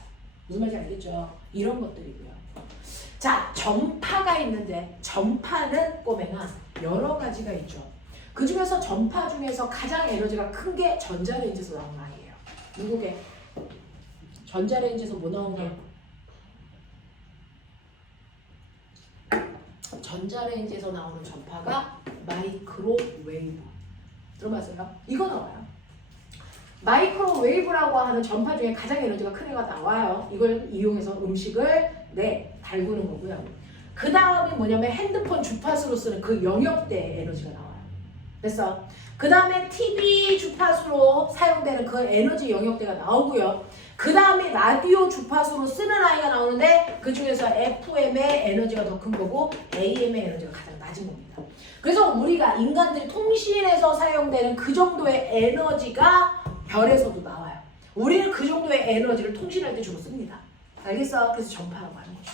무슨 말인지 알겠죠? 이런 것들이고요. 자, 전파가 있는데 전파는 꼬맹아 여러 가지가 있죠. 그 중에서 전파 중에서 가장 에너지가 큰 게 전자레인지에서 나오는 아이예요. 누구게? 전자레인지에서 뭐 나오는 게? 전자레인지에서 나오는 전파가 마이크로웨이브. 들어봤어요? 이거 나와요. 마이크로웨이브라고 하는 전파 중에 가장 에너지가 큰 애가 나와요. 이걸 이용해서 음식을 달구는 거고요. 그 다음이 뭐냐면 핸드폰 주파수로 쓰는 그 영역대 에너지가 나와요. 됐어? 그 다음에 TV 주파수로 사용되는 그 에너지 영역대가 나오고요. 그 다음에 라디오 주파수로 쓰는 아이가 나오는데 그 중에서 FM의 에너지가 더 큰 거고 AM의 에너지가 가장 낮은 겁니다. 그래서 우리가 인간들이 통신에서 사용되는 그 정도의 에너지가 별에서도 나와요. 우리는 그 정도의 에너지를 통신할 때 주로 씁니다. 알겠어? 그래서 전파라고 하는 거죠.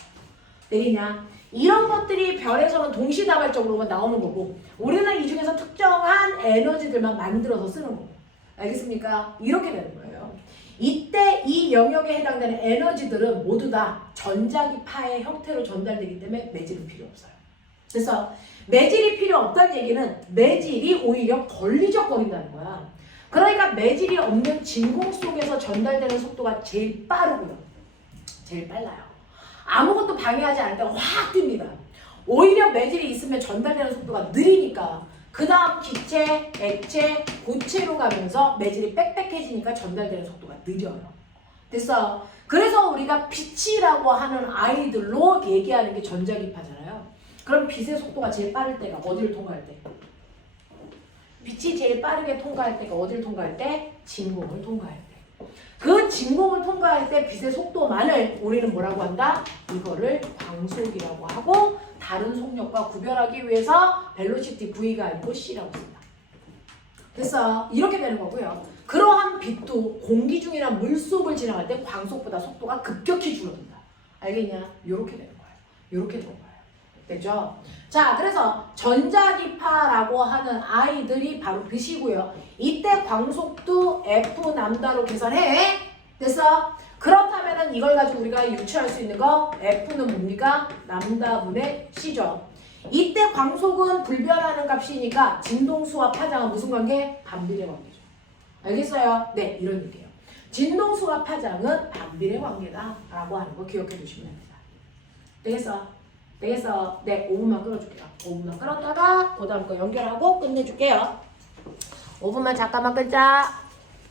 내리냐? 이런 것들이 별에서는 동시다발적으로만 나오는 거고 우리는 이 중에서 특정한 에너지들만 만들어서 쓰는 거고. 알겠습니까? 이렇게 되는 거예요. 이때 이 영역에 해당되는 에너지들은 모두 다 전자기파의 형태로 전달되기 때문에 매질은 필요 없어요. 그래서 매질이 필요 없다는 얘기는 매질이 오히려 걸리적거린다는 거야. 그러니까 매질이 없는 진공 속에서 전달되는 속도가 제일 빠르고요. 제일 빨라요. 아무것도 방해하지 않을 때 확 뜁니다. 오히려 매질이 있으면 전달되는 속도가 느리니까 그 다음 기체, 액체, 고체로 가면서 매질이 빽빽해지니까 전달되는 속도가 느려요. 그래서 우리가 빛이라고 하는 아이들로 얘기하는 게 전자기파잖아요. 그럼 빛의 속도가 제일 빠를 때가 어디를 통과할 때? 빛이 제일 빠르게 통과할 때가 어디를 통과할 때? 진공을 통과할 때. 그 진공을 통과할 때 빛의 속도만을 우리는 뭐라고 한다? 이거를 광속이라고 하고 다른 속력과 구별하기 위해서 벨로시티 V가 아니고 C라고 씁니다. 그래서 이렇게 되는 거고요. 그러한 빛도 공기 중이나 물속을 지나갈 때 광속보다 속도가 급격히 줄어든다. 알겠냐? 이렇게 되는 거예요. 이렇게 되는 거예요. 되죠? 자, 그래서 전자기파라고 하는 아이들이 바로 빛이고요. 이때 광속도 F 남다로 계산해. 됐어? 그렇다면은 이걸 가지고 우리가 유추할 수 있는 거 F는 뭡니까? 남다분의 C죠. 이때 광속은 불변하는 값이니까 진동수와 파장은 무슨 관계? 반비례 관계죠. 알겠어요? 네, 이런 얘기예요. 진동수와 파장은 반비례 관계다라고 하는 거 기억해 두시면 됩니다. 되겠어? 네, 5분만 끌어줄게요. 5분만 끌었다가 그 다음 거 연결하고 끝내줄게요. 5분만 잠깐만 끊자.